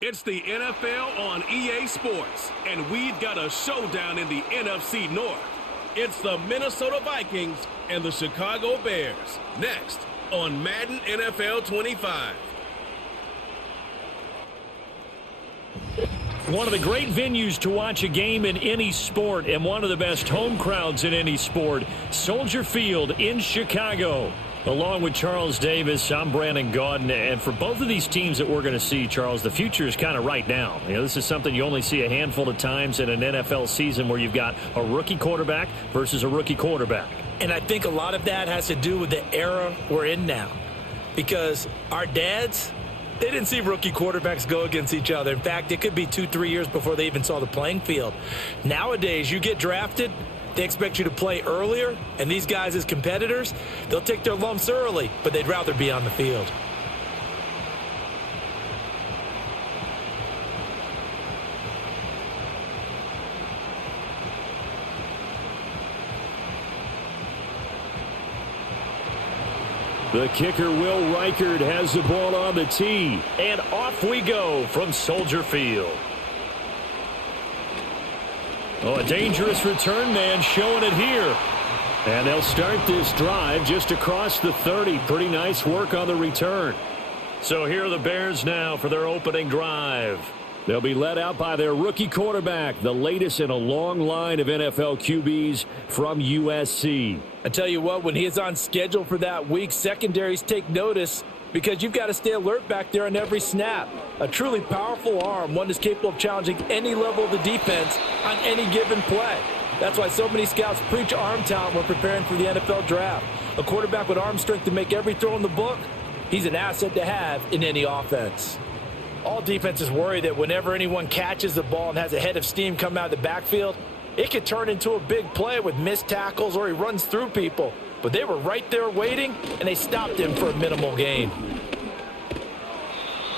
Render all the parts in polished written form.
It's the NFL on EA Sports, and we've got a showdown in the NFC North. It's the Minnesota Vikings and the Chicago Bears. Next on Madden NFL 25. One of the great venues to watch a game in any sport and one of the best home crowds in any sport, Soldier Field in Chicago. Along with Charles Davis, I'm Brandon Gaudin, and for both of these teams that we're going to see, Charles, the future is kind of right now. You know, this is something you only see a handful of times in an NFL season where you've got a rookie quarterback versus a rookie quarterback. And I think a lot of that has to do with the era we're in now. Because our dads, they didn't see rookie quarterbacks go against each other. In fact, it could be 2-3 years before they even saw the playing field. Nowadays, you get drafted, they expect you to play earlier, and these guys as competitors, they'll take their lumps early, but they'd rather be on the field. The kicker, Will Reichard, has the ball on the tee, and off we go from Soldier Field. Oh, a dangerous return man showing it here. And they'll start this drive just across the 30. Pretty nice work on the return. So here are the Bears now for their opening drive. They'll be led out by their rookie quarterback, the latest in a long line of NFL QBs from USC. I tell you what, when he is on schedule for that week, secondaries take notice because you've got to stay alert back there on every snap. A truly powerful arm, one that's capable of challenging any level of the defense on any given play. That's why so many scouts preach arm talent when preparing for the NFL draft. A quarterback with arm strength to make every throw in the book, he's an asset to have in any offense. All defenses worry that whenever anyone catches the ball and has a head of steam come out of the backfield, it could turn into a big play with missed tackles or he runs through people. But they were right there waiting, and they stopped him for a minimal gain.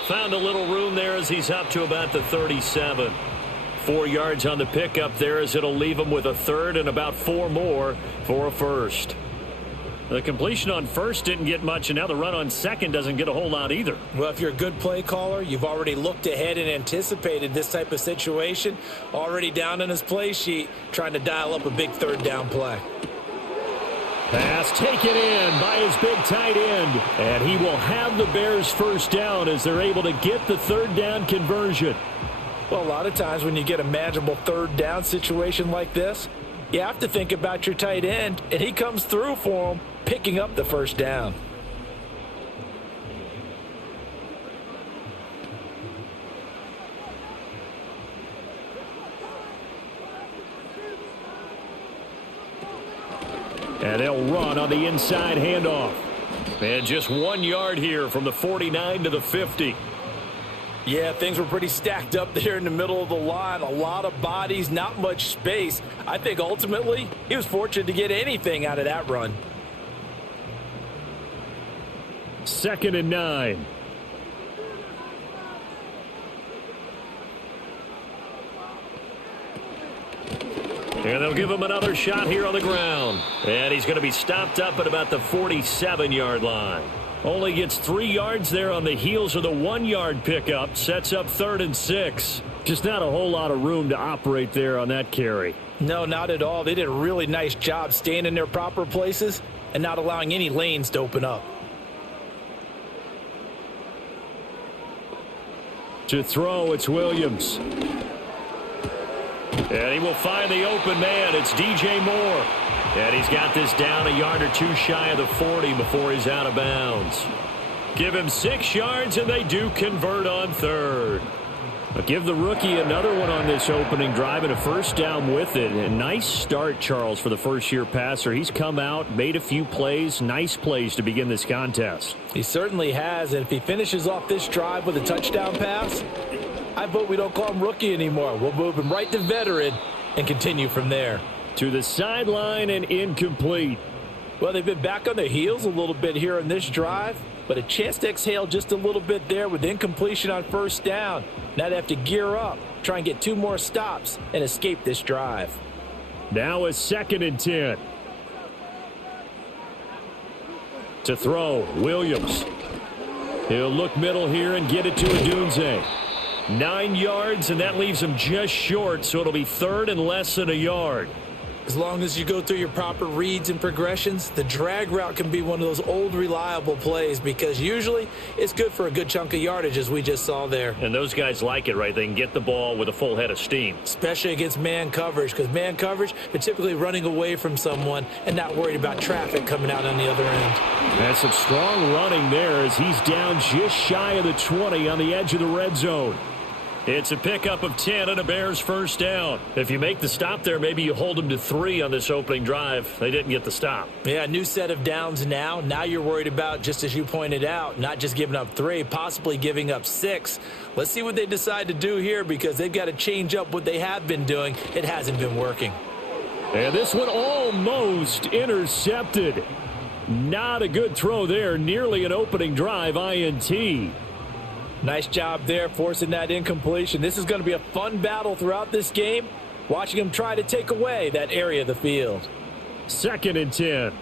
Found a little room there as he's up to about the 37. 4 yards on the pickup there as it'll leave him with a third and about 4 more for a first. The completion on first didn't get much, and now the run on second doesn't get a whole lot either. Well, if you're a good play caller, you've already looked ahead and anticipated this type of situation. Already down on his play sheet, trying to dial up a big third down play. Pass taken in by his big tight end, and he will have the Bears first down as they're able to get the third down conversion. Well, a lot of times when you get a manageable third down situation like this, you have to think about your tight end, and he comes through for him, picking up the first down. And they'll run on the inside handoff. And just 1 yard here from the 49 to the 50. Yeah, things were pretty stacked up there in the middle of the line. A lot of bodies, not much space. I think ultimately he was fortunate to get anything out of that run. 2nd and 9. And they'll give him another shot here on the ground. And he's going to be stopped up at about the 47-yard line. Only gets 3 yards there on the heels of the 1 yard pickup. Sets up 3rd and 6. Just not a whole lot of room to operate there on that carry. No, not at all. They did a really nice job staying in their proper places and not allowing any lanes to open up. To throw, it's Williams. And he will find the open man. It's DJ Moore. And he's got this down a yard or two shy of the 40 before he's out of bounds. Give him 6 yards, and they do convert on third. But give the rookie another one on this opening drive and a first down with it. A nice start, Charles, for the first-year passer. He's come out, made a few plays, nice plays to begin this contest. He certainly has, and if he finishes off this drive with a touchdown pass, I vote we don't call him rookie anymore. We'll move him right to veteran and continue from there. To the sideline and incomplete. Well, they've been back on their heels a little bit here in this drive, but a chance to exhale just a little bit there with incompletion on first down. Now they have to gear up, try and get 2 more stops, and escape this drive. Now a 2nd and 10. To throw, Williams. He'll look middle here and get it to Adunze. 9 yards, and that leaves him just short, so it'll be third and less than a yard. As long as you go through your proper reads and progressions, the drag route can be one of those old reliable plays because usually it's good for a good chunk of yardage, as we just saw there. And those guys like it, right? They can get the ball with a full head of steam. Especially against man coverage, because man coverage, they're typically running away from someone and not worried about traffic coming out on the other end. That's some strong running there as he's down just shy of the 20 on the edge of the red zone. It's a pickup of 10 and a Bears first down. If you make the stop there, maybe you hold them to 3 on this opening drive. They didn't get the stop. Yeah, new set of downs now. Now you're worried about, just as you pointed out, not just giving up 3, possibly giving up 6. Let's see what they decide to do here because they've got to change up what they have been doing. It hasn't been working. And this one almost intercepted. Not a good throw there. Nearly an opening drive INT. Nice job there forcing that incompletion. This is going to be a fun battle throughout this game, watching them try to take away that area of the field. 2nd and 10.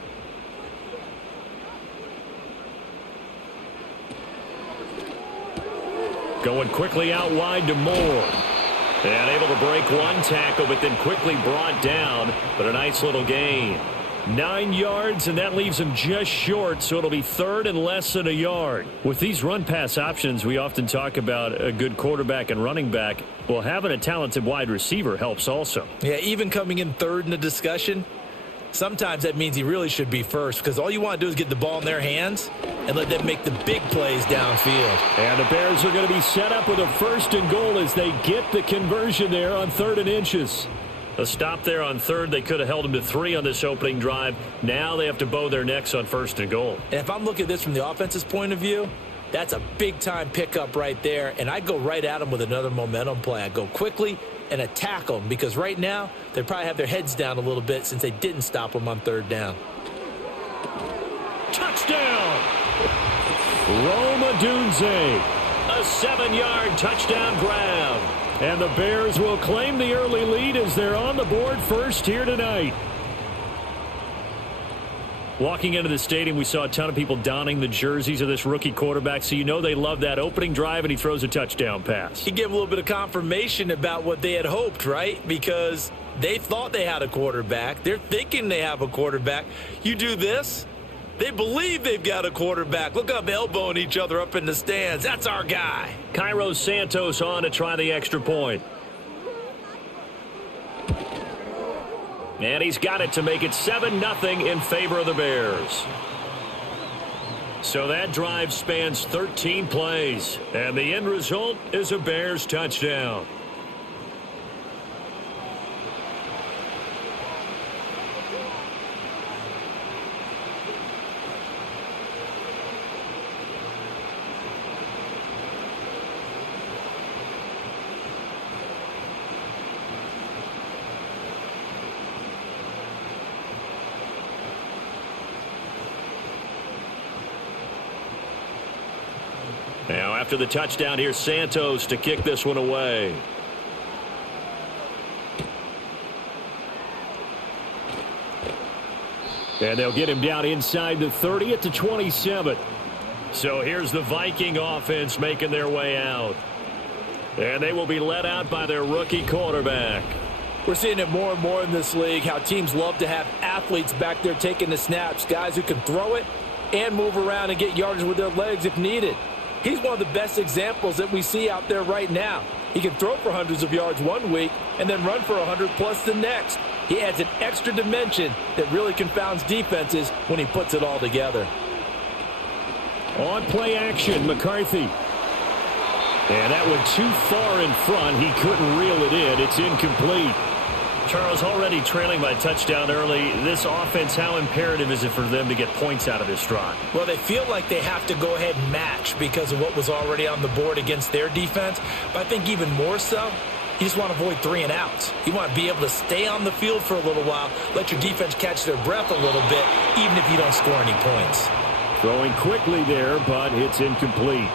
Going quickly out wide to Moore. And able to break one tackle, but then quickly brought down. But a nice little gain. 9 yards, and that leaves him just short, so it'll be third and less than a yard. With these run-pass options, we often talk about a good quarterback and running back. Well, having a talented wide receiver helps also. Yeah, even coming in third in the discussion, sometimes that means he really should be first because all you want to do is get the ball in their hands and let them make the big plays downfield. And the Bears are going to be set up with a 1st and goal as they get the conversion there on 3rd and inches. A stop there on 3rd. They could have held them to 3 on this opening drive. Now they have to bow their necks on 1st and goal. And if I'm looking at this from the offense's point of view, that's a big-time pickup right there. And I'd go right at them with another momentum play. I'd go quickly and attack them because right now they probably have their heads down a little bit since they didn't stop them on 3rd down. Touchdown! Roma Dunze. A 7-yard touchdown grab. And the Bears will claim the early lead as they're on the board first here tonight. Walking into the stadium, we saw a ton of people donning the jerseys of this rookie quarterback, so you know they love that opening drive, and he throws a touchdown pass. He gave a little bit of confirmation about what they had hoped, right? Because they thought they had a quarterback. They're thinking they have a quarterback. You do this, they believe they've got a quarterback. Look up, elbowing each other up in the stands. That's our guy. Cairo Santos on to try the extra point. And he's got it to make it 7-0 in favor of the Bears. So that drive spans 13 plays. And the end result is a Bears touchdown. Now after the touchdown, here's Santos to kick this one away. And they'll get him down inside the 30 at the 27. So here's the Viking offense making their way out. And they will be led out by their rookie quarterback. We're seeing it more and more in this league, how teams love to have athletes back there taking the snaps, guys who can throw it and move around and get yardage with their legs if needed. He's one of the best examples that we see out there right now. He can throw for hundreds of yards one week and then run for 100+ the next. He adds an extra dimension that really confounds defenses when he puts it all together. On play action, McCarthy. And that went too far in front. He couldn't reel it in. It's incomplete. Charles, already trailing by touchdown early. This offense, how imperative is it for them to get points out of this drive? Well, they feel like they have to go ahead and match because of what was already on the board against their defense. But I think even more so, you just want to avoid 3 and outs. You want to be able to stay on the field for a little while, let your defense catch their breath a little bit, even if you don't score any points. Throwing quickly there, but it's incomplete.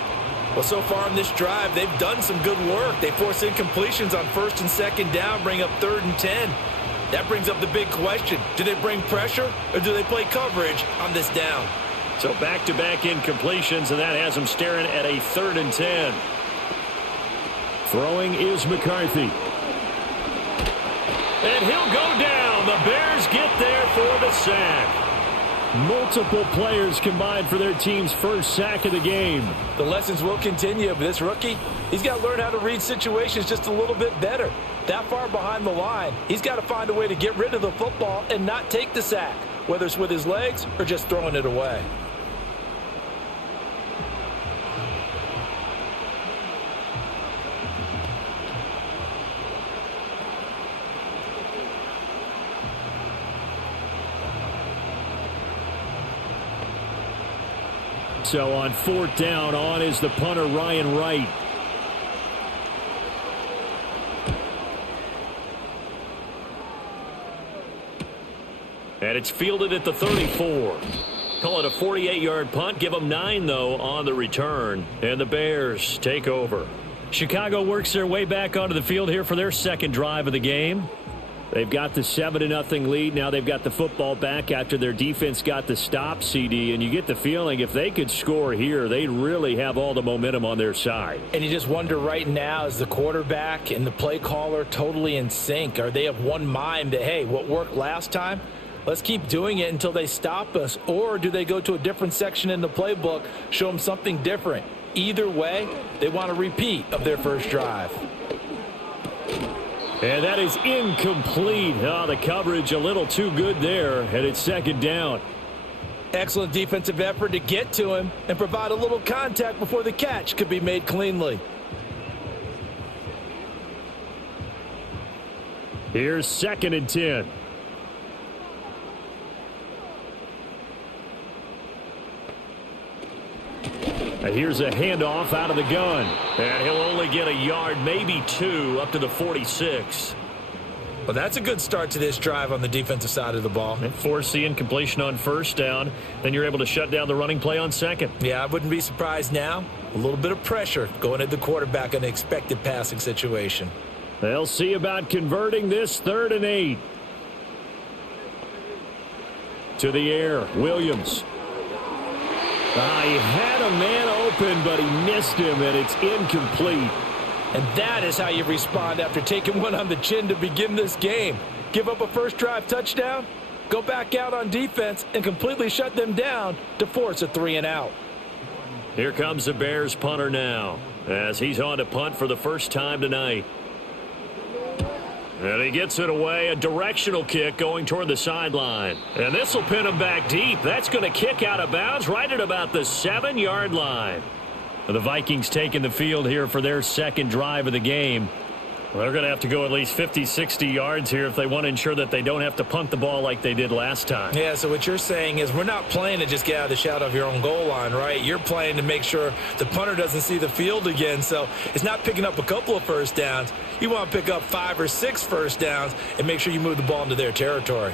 Well, so far in this drive, they've done some good work. They force incompletions on 1st and 2nd down, bring up 3rd and 10. That brings up the big question. Do they bring pressure or do they play coverage on this down? So back-to-back incompletions, and that has them staring at a 3rd and 10. Throwing is McCarthy. And he'll go down. The Bears get there for the sack. Multiple players combined for their team's first sack of the game. The lessons will continue, but this rookie, he's got to learn how to read situations just a little bit better. That far behind the line, he's got to find a way to get rid of the football and not take the sack, whether it's with his legs or just throwing it away. So on fourth down, on is the punter, Ryan Wright. And it's fielded at the 34. Call it a 48-yard punt. Give them 9, though, on the return. And the Bears take over. Chicago works their way back onto the field here for their second drive of the game. They've got the 7-0 lead. Now they've got the football back after their defense got the stop, CD. And you get the feeling if they could score here, they'd really have all the momentum on their side. And you just wonder right now, is the quarterback and the play caller totally in sync? Are they of one mind that, hey, what worked last time, let's keep doing it until they stop us? Or do they go to a different section in the playbook, show them something different? Either way, they want a repeat of their first drive. And that is incomplete. Oh, the coverage a little too good there, and it's second down. Excellent defensive effort to get to him and provide a little contact before the catch could be made cleanly. Here's 2nd and 10. Here's a handoff out of the gun. And he'll only get a yard, maybe 2, up to the 46. Well, that's a good start to this drive on the defensive side of the ball. And force the incompletion on first down. Then you're able to shut down the running play on second. Yeah, I wouldn't be surprised now. A little bit of pressure going at the quarterback in an expected passing situation. They'll see about converting this 3rd and 8. To the air, Williams. He had a man open, but he missed him, and it's incomplete. And that is how you respond after taking one on the chin to begin this game. Give up a first drive touchdown, go back out on defense, and completely shut them down to force a 3-and-out. Here comes the Bears punter now, as he's on to punt for the first time tonight. And he gets it away, a directional kick going toward the sideline. And this will pin him back deep. That's going to kick out of bounds right at about the 7-yard line. The Vikings taking the field here for their second drive of the game. Well, they're going to have to go at least 50, 60 yards here if they want to ensure that they don't have to punt the ball like they did last time. Yeah, so what you're saying is we're not playing to just get out of the shadow of your own goal line, right? You're playing to make sure the punter doesn't see the field again. So it's not picking up a couple of first downs. You want to pick up 5 or 6 first downs and make sure you move the ball into their territory.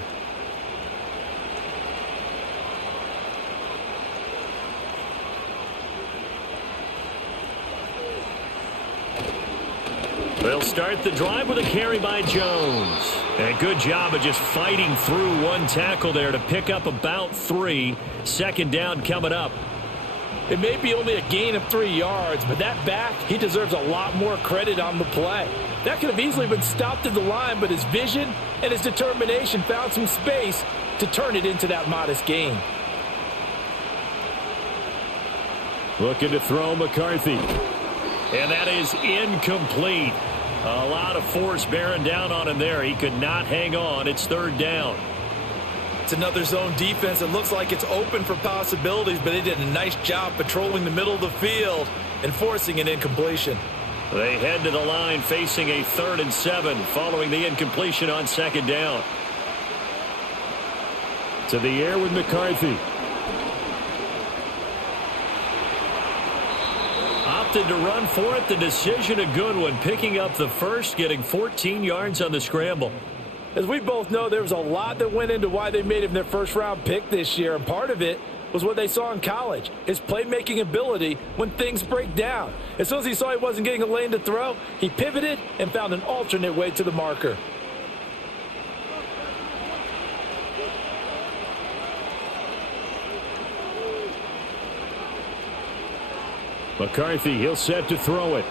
They'll start the drive with a carry by Jones. And a good job of just fighting through one tackle there to pick up about 3. Second down coming up. It may be only a gain of 3 yards, but that back, he deserves a lot more credit on the play. That could have easily been stopped at the line, but his vision and his determination found some space to turn it into that modest gain. Looking to throw McCarthy. And that is incomplete. A lot of force bearing down on him there. He could not hang on. It's 3rd down. It's another zone defense. It looks like it's open for possibilities, but they did a nice job patrolling the middle of the field and forcing an incompletion. They head to the line facing a 3rd and 7 following the incompletion on second down. To the air with McCarthy. Opted to run for it. The decision a good one. Picking up the first, getting 14 yards on the scramble. As we both know, there was a lot that went into why they made him their first-round pick this year, and part of it was what they saw in college, his playmaking ability when things break down. As soon as he saw he wasn't getting a lane to throw, he pivoted and found an alternate way to the marker. McCarthy, he'll set to throw it.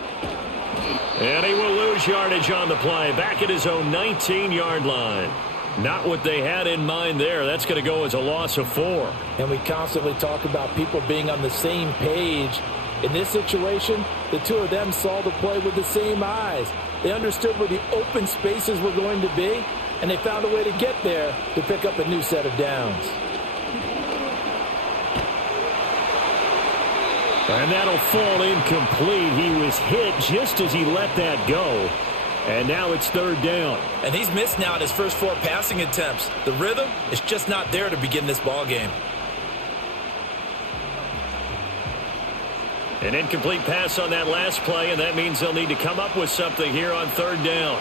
And he will lose yardage on the play, back at his own 19-yard line. Not what they had in mind there. That's going to go as a loss of 4. And we constantly talk about people being on the same page. In this situation, the two of them saw the play with the same eyes. They understood where the open spaces were going to be, and they found a way to get there to pick up a new set of downs. And that'll fall incomplete. He was hit just as he let that go. And now it's 3rd down. And he's missed now in his first 4 passing attempts. The rhythm is just not there to begin this ball game. An incomplete pass on that last play, and that means they'll need to come up with something here on 3rd down.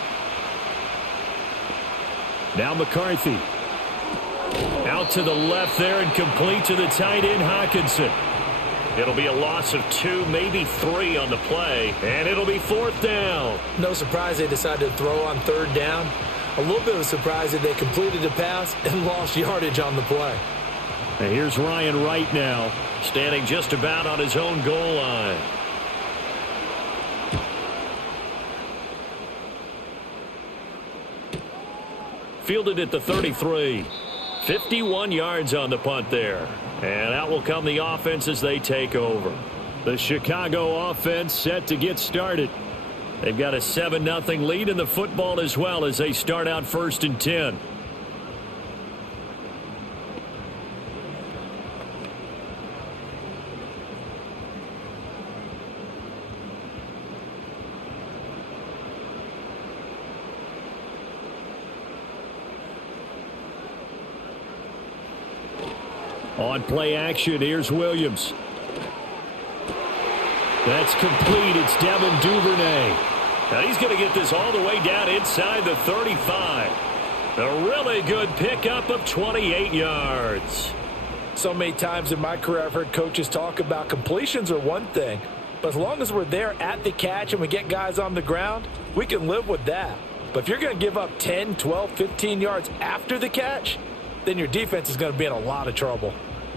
Now McCarthy. Out to the left there and complete to the tight end, Hockenson. It'll be a loss of 2, maybe 3 on the play, and it'll be 4th down. No surprise they decided to throw on 3rd down. A little bit of a surprise that they completed the pass and lost yardage on the play. And here's Ryan Wright now, standing just about on his own goal line. Fielded at the 33. 51 yards on the punt there. And out will come the offense as they take over. The Chicago offense set to get started. They've got a 7-0 lead in the football as well as they start out 1st and 10. On play action, here's Williams. That's complete. It's Devin Duvernay. Now he's going to get this all the way down inside the 35. A really good pickup of 28 yards. So many times in my career I've heard coaches talk about completions are one thing, but as long as we're there at the catch and we get guys on the ground, we can live with that. But if you're going to give up 10, 12, 15 yards after the catch, then your defense is going to be in a lot of trouble.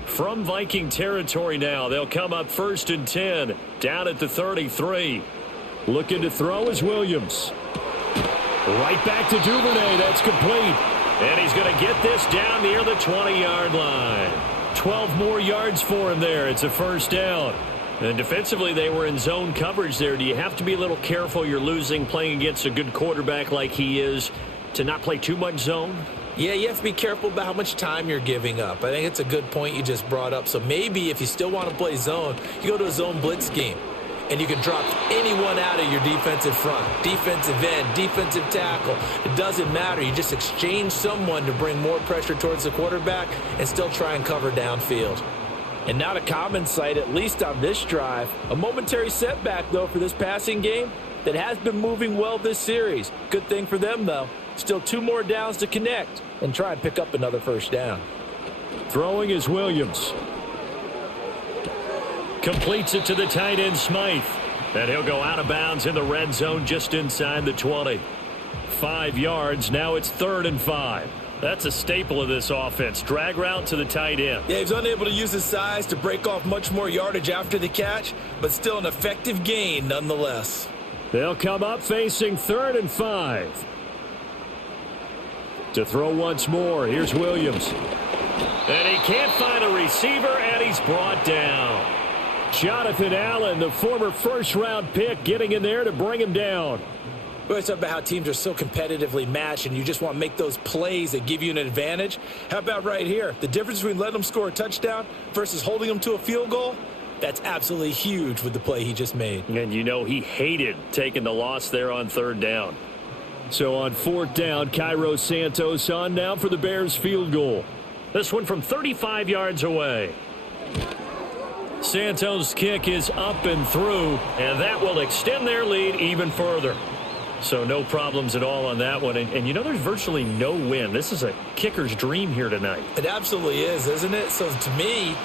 From Viking territory now, they'll come up 1st and 10, down at the 33. Looking to throw is Williams. Right back to Duvernay. That's complete. And he's going to get this down near the 20-yard line. 12 more yards for him there. It's a 1st down. And defensively, they were in zone coverage there. Do you have to be a little careful? You're losing playing against a good quarterback like he is to not play too much zone? Yeah, you have to be careful about how much time you're giving up. I think it's a good point you just brought up. So maybe if you still want to play zone, you go to a zone blitz scheme. And you can drop anyone out of your defensive front. Defensive end, defensive tackle. It doesn't matter. You just exchange someone to bring more pressure towards the quarterback and still try and cover downfield. And not a common sight, at least on this drive. A momentary setback, though, for this passing game that has been moving well this series. Good thing for them, though. Still 2 more downs to connect and try and pick up another 1st down. Throwing is Williams. Completes it to the tight end, Smythe. And he'll go out of bounds in the red zone just inside the 20. 5 yards. Now it's 3rd and 5. That's a staple of this offense. Drag route to the tight end. Yeah, he's unable to use his size to break off much more yardage after the catch, but still an effective gain nonetheless. They'll come up facing 3rd and 5. To throw once more, here's Williams. And he can't find a receiver, and he's brought down. Jonathan Allen, the former 1st-round pick, getting in there to bring him down. We always talk about how teams are so competitively matched, and you just want to make those plays that give you an advantage. How about right here? The difference between letting them score a touchdown versus holding them to a field goal, that's absolutely huge with the play he just made. And you know he hated taking the loss there on 3rd down. So on 4th down, Cairo Santos on now for the Bears field goal. This one from 35 yards away. Santos' kick is up and through, and that will extend their lead even further. So no problems at all on that one. And you know there's virtually no wind. This is a kicker's dream here tonight. It absolutely is, isn't it? So to me,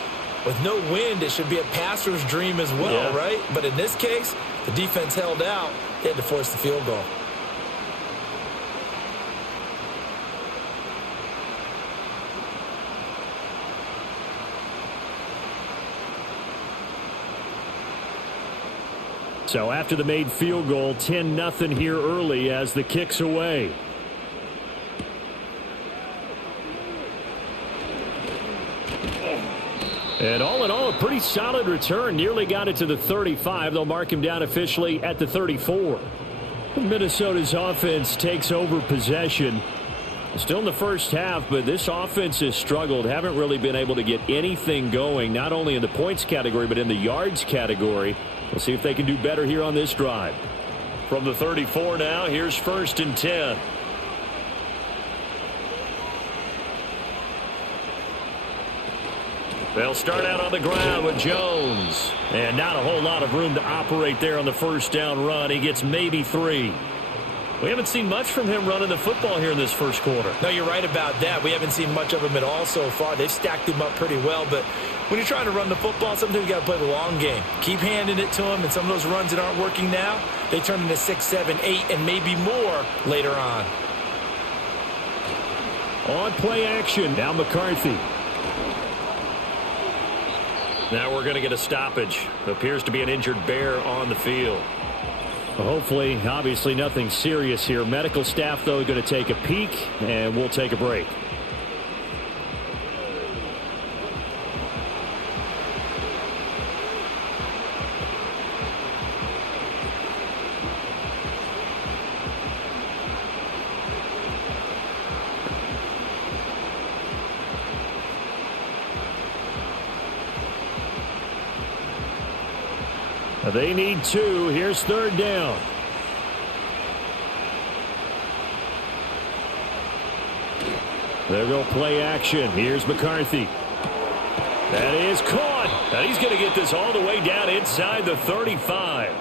with no wind, it should be a passer's dream as well, yeah. Right? But in this case, the defense held out. They had to force the field goal. So after the made field goal, 10-0 here early as the kick's away. And all in all, a pretty solid return. Nearly got it to the 35. They'll mark him down officially at the 34. Minnesota's offense takes over possession. Still in the first half, but this offense has struggled. Haven't really been able to get anything going, not only in the points category, but in the yards category. We'll see if they can do better here on this drive. From the 34 now, here's 1st and 10. They'll start out on the ground with Jones. And not a whole lot of room to operate there on the first down run. He gets maybe 3. We haven't seen much from him running the football here in this first quarter. No, you're right about that. We haven't seen much of him at all so far. They've stacked him up pretty well, but when you're trying to run the football, sometimes you got to play the long game. Keep handing it to him, and some of those runs that aren't working now, they turn into 6, 7, 8, and maybe more later on. On play action, now McCarthy. Now we're going to get a stoppage. Appears to be an injured Bear on the field. Well, hopefully, obviously nothing serious here. Medical staff, though, going to take a peek, and we'll take a break. They need 2. Here's 3rd down. There go play action. Here's McCarthy. That is caught. And he's going to get this all the way down inside the 35.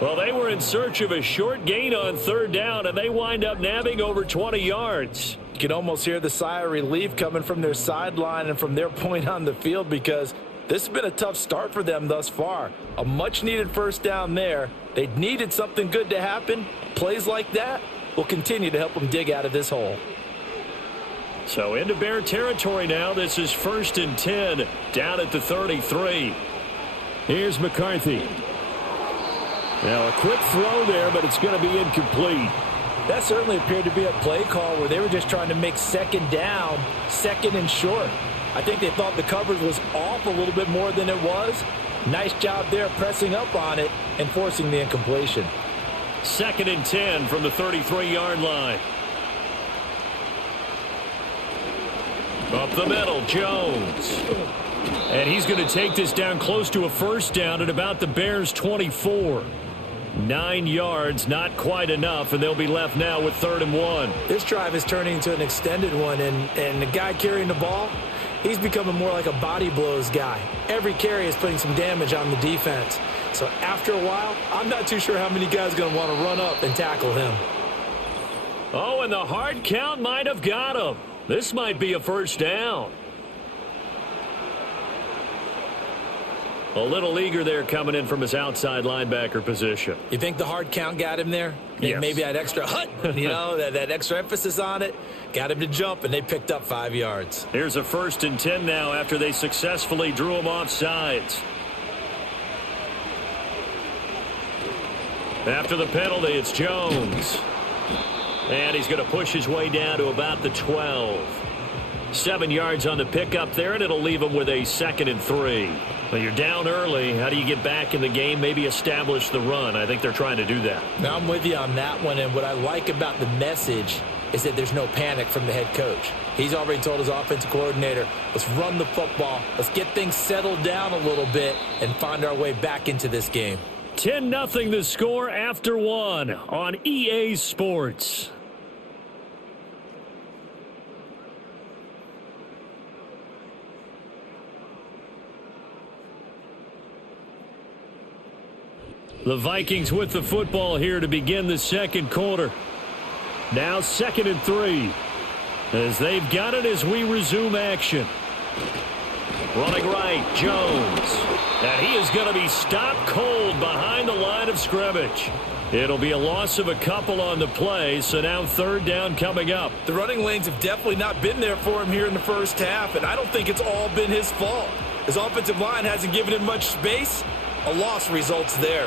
Well, they were in search of a short gain on 3rd down, and they wind up nabbing over 20 yards. You can almost hear the sigh of relief coming from their sideline and from their point on the field, because this has been a tough start for them thus far. A much-needed first down there. They needed something good to happen. Plays like that will continue to help them dig out of this hole. So into Bear territory now. This is 1st and 10 down at the 33. Here's McCarthy. Now a quick throw there, but it's going to be incomplete. That certainly appeared to be a play call where they were just trying to make 2nd down, 2nd and short. I think they thought the coverage was off a little bit more than it was. Nice job there pressing up on it and forcing the incompletion. 2nd and 10 from the 33-yard line. Up the middle, Jones. And he's going to take this down close to a first down at about the Bears' 24. 9 yards, not quite enough, and they'll be left now with 3rd and 1. This drive is turning into an extended one, and the guy carrying the ball, he's becoming more like a body blows guy. Every carry is putting some damage on the defense. So after a while, I'm not too sure how many guys are going to want to run up and tackle him. Oh, and the hard count might have got him. This might be a first down. A little eager there coming in from his outside linebacker position. You think the hard count got him there? Yes. Maybe that extra that extra emphasis on it got him to jump, and they picked up 5 yards. Here's a 1st and 10 now after they successfully drew him off sides. After the penalty, it's Jones. And he's going to push his way down to about the 12. 7 yards on the pickup there, and it'll leave him with a 2nd and 3. Well, you're down early. How do you get back in the game? Maybe establish the run. I think they're trying to do that. Now I'm with you on that one, and what I like about the message is that there's no panic from the head coach. He's already told his offensive coordinator, let's run the football, let's get things settled down a little bit and find our way back into this game. 10-0 the score after 1 on EA Sports. The Vikings with the football here to begin the second quarter. Now 2nd and 3 as they've got it as we resume action. Running right, Jones. And he is going to be stopped cold behind the line of scrimmage. It'll be a loss of a couple on the play, so now 3rd down coming up. The running lanes have definitely not been there for him here in the first half, and I don't think it's all been his fault. His offensive line hasn't given him much space. A loss results there.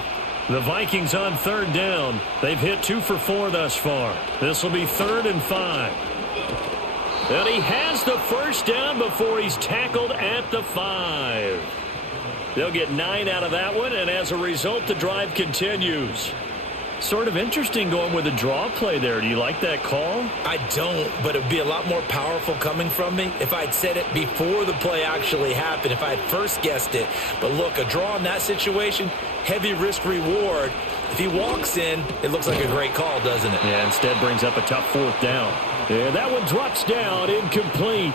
The Vikings on third down. They've hit 2 for 4 thus far. This will be 3rd and 5. And he has the first down before he's tackled at the 5. They'll get 9 out of that one, and as a result, the drive continues. Sort of interesting going with a draw play there. Do you like that call? I don't, but it would be a lot more powerful coming from me if I'd said it before the play actually happened, if I had first guessed it. But look, a draw in that situation, heavy risk reward. If he walks in, it looks like a great call, doesn't it? Yeah, instead brings up a tough 4th down. Yeah, that one drops down, incomplete.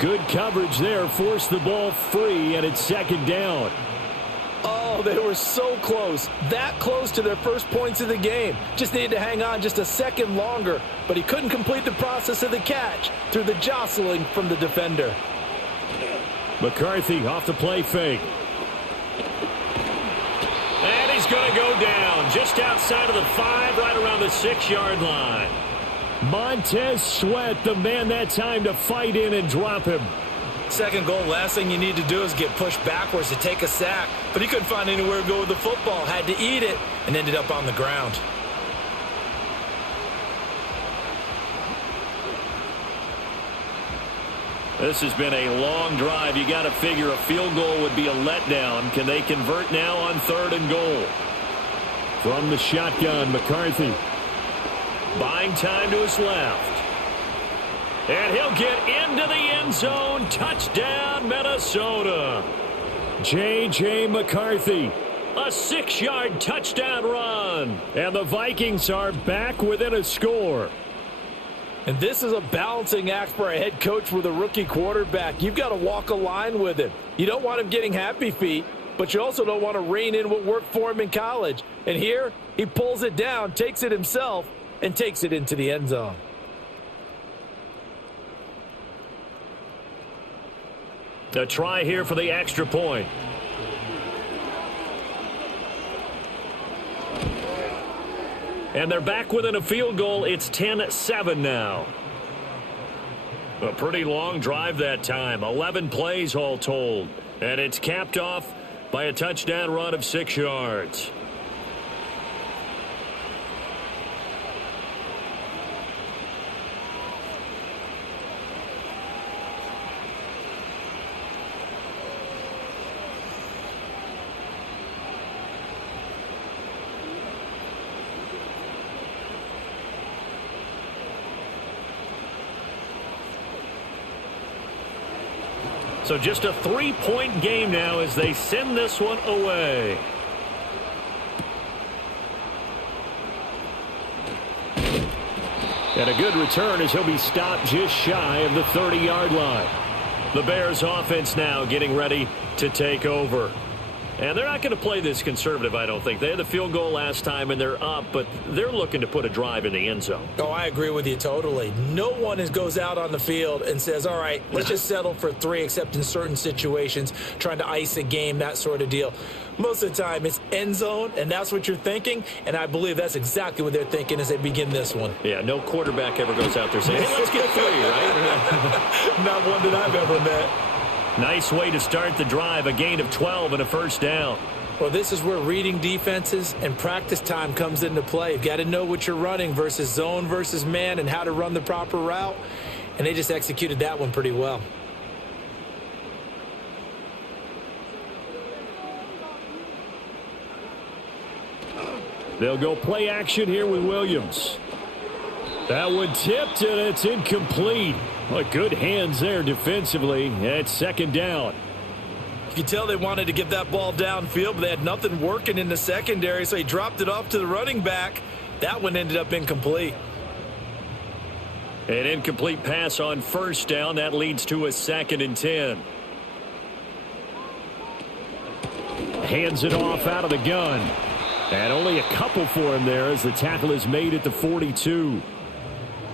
Good coverage there, forced the ball free, and it's 2nd down. Oh, they were so close. That close to their first points of the game. Just needed to hang on just a second longer, but he couldn't complete the process of the catch through the jostling from the defender. McCarthy off the play fake. And he's going to go down just outside of the 5, right around the 6-yard line. Montez Sweat, the man that time to fight in and drop him. Second goal, last thing you need to do is get pushed backwards to take a sack. But he couldn't find anywhere to go with the football. Had to eat it and ended up on the ground. This has been a long drive. You got to figure a field goal would be a letdown. Can they convert now on 3rd and goal? From the shotgun, McCarthy. Buying time to his left. And he'll get into the end zone. Touchdown, Minnesota. J.J. McCarthy. A 6-yard touchdown run. And the Vikings are back within a score. And this is a balancing act for a head coach with a rookie quarterback. You've got to walk a line with him. You don't want him getting happy feet, but you also don't want to rein in what worked for him in college. And here, he pulls it down, takes it himself, and takes it into the end zone. A try here for the extra point. And they're back within a field goal. It's 10-7 now. A pretty long drive that time. 11 plays all told. And it's capped off by a touchdown run of 6 yards. So just a 3-point game now as they send this one away. And a good return as he'll be stopped just shy of the 30-yard line. The Bears offense now getting ready to take over. And they're not going to play this conservative, I don't think. They had the field goal last time, and they're up, but they're looking to put a drive in the end zone. Oh, I agree with you totally. No one goes out on the field and says, all right, let's just settle for 3, except in certain situations, trying to ice a game, that sort of deal. Most of the time, it's end zone, and that's what you're thinking, and I believe that's exactly what they're thinking as they begin this one. Yeah, no quarterback ever goes out there saying, hey, let's get 3, right? Not one that I've ever met. Nice way to start the drive, a gain of 12 and a first down. Well, this is where reading defenses and practice time comes into play. You've got to know what you're running versus zone versus man and how to run the proper route, and they just executed that one pretty well. They'll go play action here with Williams. That one tipped, and it's incomplete. Well, good hands there defensively. It's 2nd down. You can tell they wanted to get that ball downfield, but they had nothing working in the secondary, so he dropped it off to the running back. That one ended up incomplete. An incomplete pass on first down. That leads to a 2nd and 10. Hands it off out of the gun. And only a couple for him there as the tackle is made at the 42.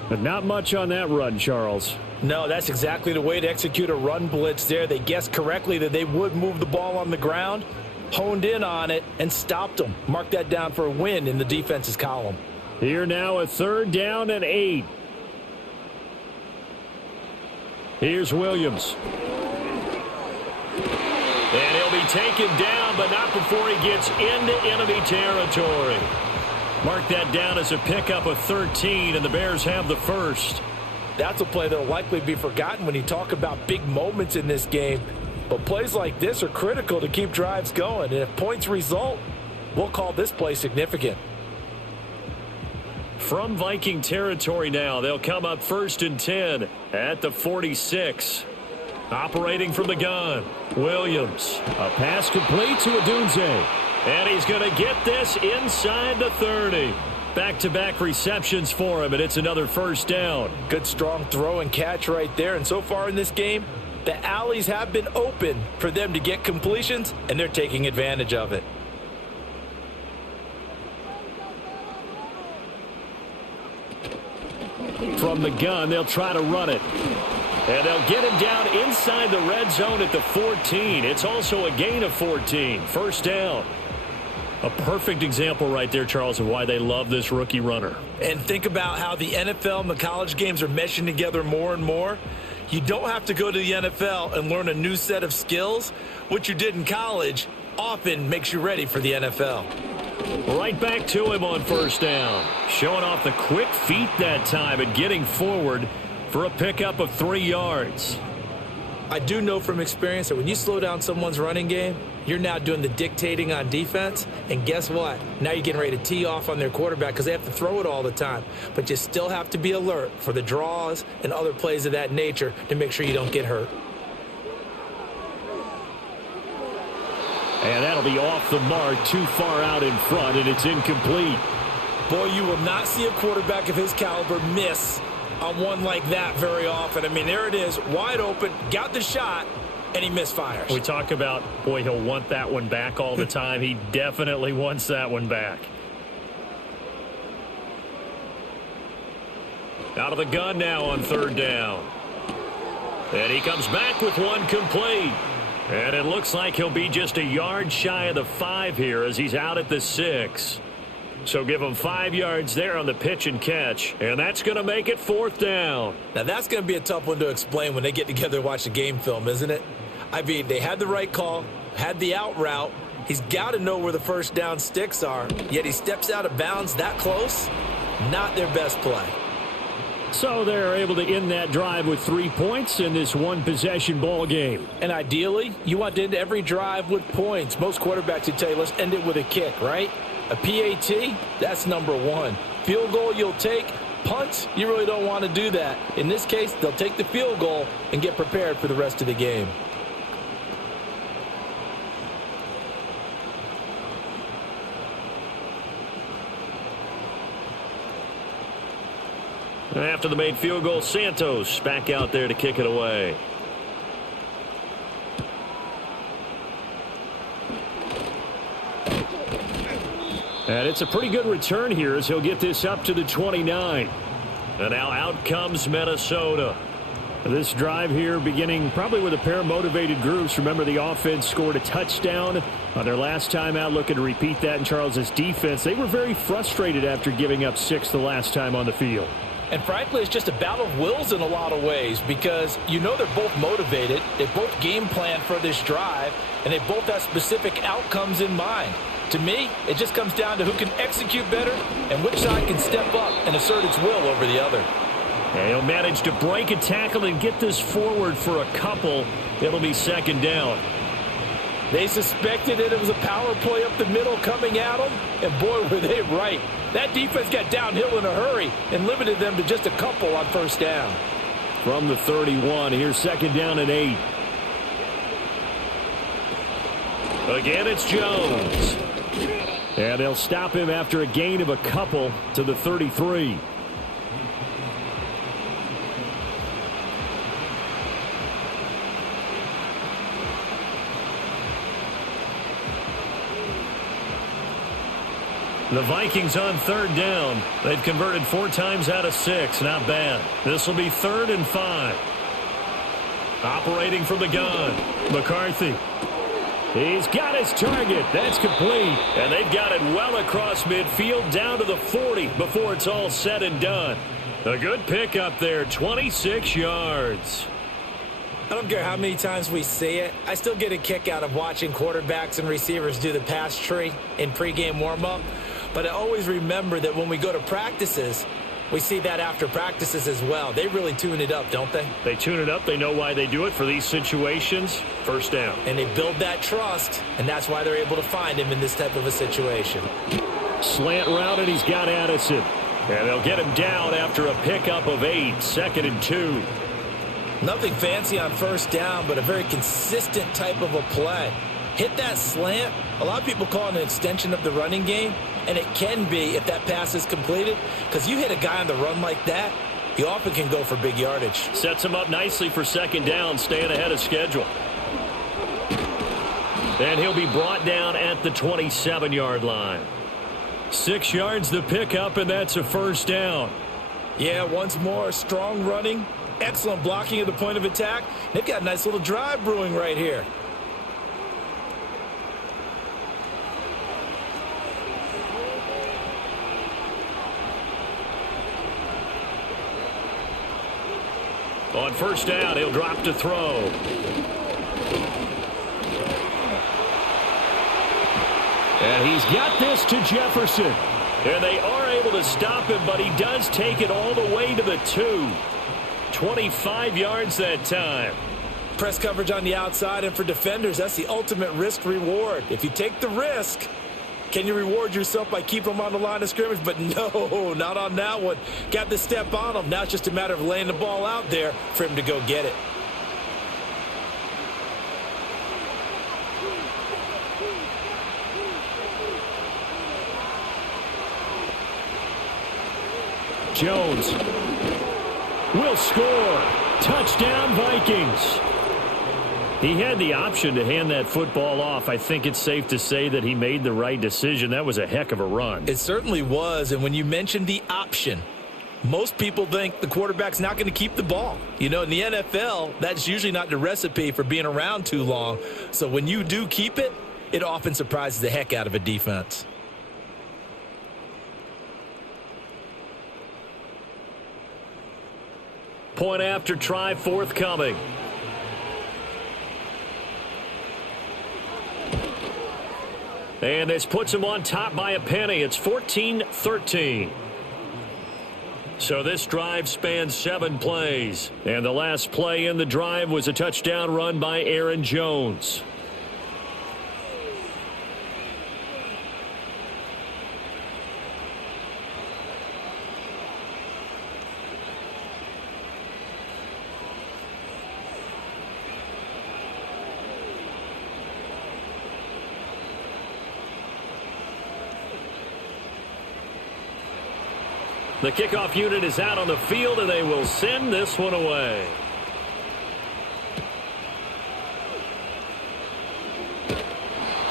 But not much on that run, Charles. No, that's exactly the way to execute a run blitz there. They guessed correctly that they would move the ball on the ground, honed in on it, and stopped them. Mark that down for a win in the defense's column. Here now a 3rd down and 8. Here's Williams. And He'll be taken down, but not before he gets into enemy territory. Mark that down as a pickup of 13, and the Bears have the first. That's a play that will likely be forgotten when you talk about big moments in this game. But plays like this are critical to keep drives going. And if points result, we'll call this play significant. From Viking territory now, they'll come up 1st and 10 at the 46. Operating from the gun, Williams. A pass complete to Odunze. And he's going to get this inside the 30. Back-to-back receptions for him, and it's another first down. Good strong throw and catch right there. And so far in this game, the alleys have been open for them to get completions, and they're taking advantage of it. From the gun, they'll try to run it. And they'll get him down inside the red zone at the 14. It's also a gain of 14. First down. A perfect example right there, Charles, of why they love this rookie runner. And think about how the NFL and the college games are meshing together more and more. You don't have to go to the NFL and learn a new set of skills. What you did in college often makes you ready for the NFL. Right back to him on first down. Showing off the quick feet that time and getting forward for a pickup of 3 yards. I do know from experience that when you slow down someone's running game, you're now doing the dictating on defense. And guess what? Now you're getting ready to tee off on their quarterback because they have to throw it all the time. But you still have to be alert for the draws and other plays of that nature to make sure you don't get hurt. And that'll be off the mark, too far out in front, and it's incomplete. Boy, you will not see a quarterback of his caliber miss on one like that very often. I mean, there it is, wide open, got the shot, and he misfires. We talk about, boy, he'll want that one back all the time. He definitely wants that one back. Out of the gun now on third down. And he comes back with one complete. And it looks like he'll be just a yard shy of the 5 here as he's out at the 6. So give him 5 yards there on the pitch and catch. And that's going to make it 4th down. Now, that's going to be a tough one to explain when they get together and watch the game film, isn't it? I mean, they had the right call, had the out route. He's got to know where the first down sticks are. Yet he steps out of bounds that close. Not their best play. So they're able to end that drive with 3 points in this one-possession ball game. And ideally, you want to end every drive with points. Most quarterbacks would tell you, let's end it with a kick, right? A PAT, that's number 1. Field goal you'll take. Punts, you really don't want to do that. In this case, they'll take the field goal and get prepared for the rest of the game. After the made field goal, Santos back out there to kick it away. And it's a pretty good return here as he'll get this up to the 29. And now out comes Minnesota. This drive here beginning probably with a pair of motivated groups. Remember, the offense scored a touchdown on their last time out. Looking to repeat that in Charles's defense. They were very frustrated after giving up 6 the last time on the field. And frankly, it's just a battle of wills in a lot of ways because you know they're both motivated. They both game plan for this drive, and they both have specific outcomes in mind. To me, it just comes down to who can execute better and which side can step up and assert its will over the other. And he'll manage to break a tackle and get this forward for a couple. It'll be 2nd down. They suspected it was a power play up the middle coming at them, and boy, were they right. That defense got downhill in a hurry and limited them to just a couple on first down. From the 31, here's 2nd down and 8. Again, it's Jones. And they'll stop him after a gain of a couple to the 33. The Vikings on 3rd down. They've converted 4 times out of 6. Not bad. This will be 3rd and 5. Operating from the gun. McCarthy. He's got his target. That's complete. And they've got it well across midfield down to the 40 before it's all said and done. A good pickup there, 26 yards. I don't care how many times we see it. I still get a kick out of watching quarterbacks and receivers do the pass tree in pregame warm-up. But I always remember that when we go to practices, we see that after practices as well. They really tune it up, don't they? They tune it up. They know why they do it for these situations. First down. And they build that trust, and that's why they're able to find him in this type of a situation. Slant route, and he's got Addison. And they'll get him down after a pickup of 8, 2nd and 2. Nothing fancy on first down, but a very consistent type of a play. Hit that slant. A lot of people call it an extension of the running game, and it can be if that pass is completed, because you hit a guy on the run like that, he often can go for big yardage. Sets him up nicely for 2nd down, staying ahead of schedule. And he'll be brought down at the 27-yard line. 6 yards the pickup, and that's a 1st down. Yeah, once more, strong running, excellent blocking at the point of attack. They've got a nice little drive brewing right here. On 1st down, he'll drop to throw. And he's got this to Jefferson. And they are able to stop him, but he does take it all the way to the 2. 25 yards that time. Press coverage on the outside, and for defenders, that's the ultimate risk-reward. If you take the risk, can you reward yourself by keeping them on the line of scrimmage? But no, not on that one. Got the step on him. Now it's just a matter of laying the ball out there for him to go get it. Jones will score. Touchdown, Vikings. He had the option to hand that football off. I think it's safe to say that he made the right decision. That was a heck of a run. It certainly was, and when you mentioned the option, most people think the quarterback's not going to keep the ball. You know, in the NFL, that's usually not the recipe for being around too long. So when you do keep it, it often surprises the heck out of a defense. Point after try forthcoming. And this puts him on top by a penny. It's 14-13. So this drive spans 7 plays. And the last play in the drive was a touchdown run by Aaron Jones. The kickoff unit is out on the field, and they will send this one away.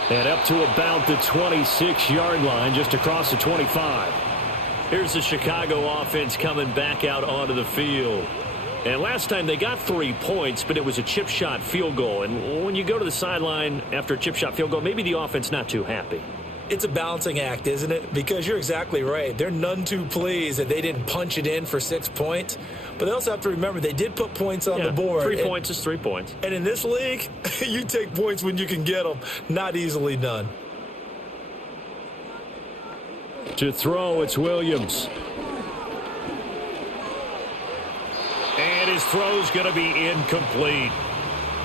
And up to about the 26-yard line, just across the 25. Here's the Chicago offense coming back out onto the field. And last time they got 3 points, but it was a chip shot field goal. And when you go to the sideline after a chip shot field goal, maybe the offense not too happy. It's a balancing act, isn't it? Because you're exactly right. They're none too pleased that they didn't punch it in for 6 points. But they also have to remember they did put points on the board. 3 points is 3 points. And in this league, you take points when you can get them. Not easily done. To throw, it's Williams. And his throw's going to be incomplete.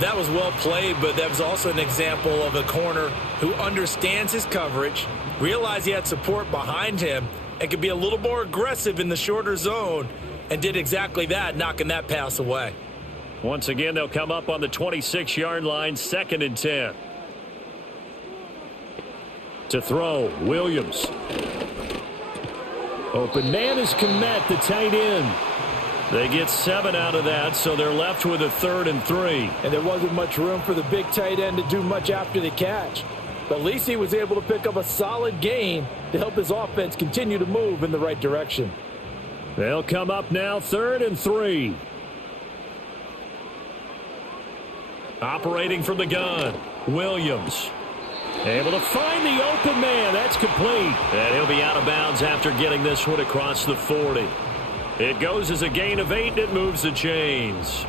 That was well played, but that was also an example of a corner who understands his coverage, realized he had support behind him, and could be a little more aggressive in the shorter zone, and did exactly that, knocking that pass away. Once again, they'll come up on the 26-yard line, 2nd and 10. To throw, Williams. Open man is Kmet, the tight end. They get 7 out of that, so they're left with a 3rd and 3. And there wasn't much room for the big tight end to do much after the catch. But at least he was able to pick up a solid gain to help his offense continue to move in the right direction. They'll come up now, 3rd and 3. Operating from the gun, Williams. Able to find the open man. That's complete. And he'll be out of bounds after getting this one across the 40. It goes as a gain of 8, and it moves the chains.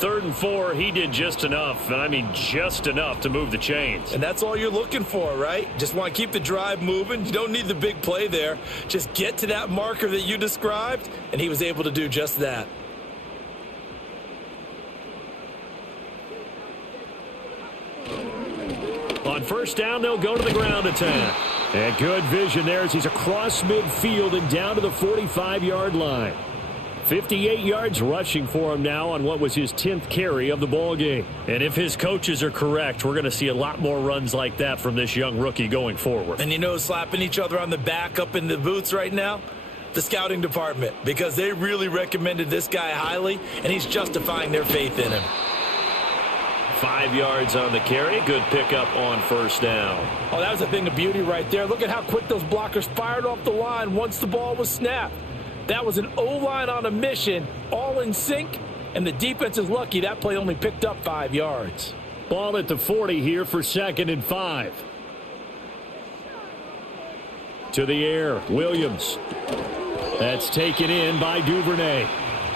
3rd and 4, he did just enough, and I mean just enough to move the chains. And that's all you're looking for, right? Just want to keep the drive moving. You don't need the big play there. Just get to that marker that you described, and he was able to do just that. On 1st down, they'll go to the ground attack. And good vision there as he's across midfield and down to the 45-yard line. 58 yards rushing for him now on what was his 10th carry of the ball game. And if his coaches are correct, we're going to see a lot more runs like that from this young rookie going forward. And you know, slapping each other on the back up in the booths right now? The scouting department, because they really recommended this guy highly, and he's justifying their faith in him. 5 yards on the carry. Good pickup on 1st down. Oh, that was a thing of beauty right there. Look at how quick those blockers fired off the line once the ball was snapped. That was an O-line on a mission, all in sync, and the defense is lucky that play only picked up 5 yards. Ball at the 40 here for 2nd and 5. To the air, Williams. That's taken in by Duvernay.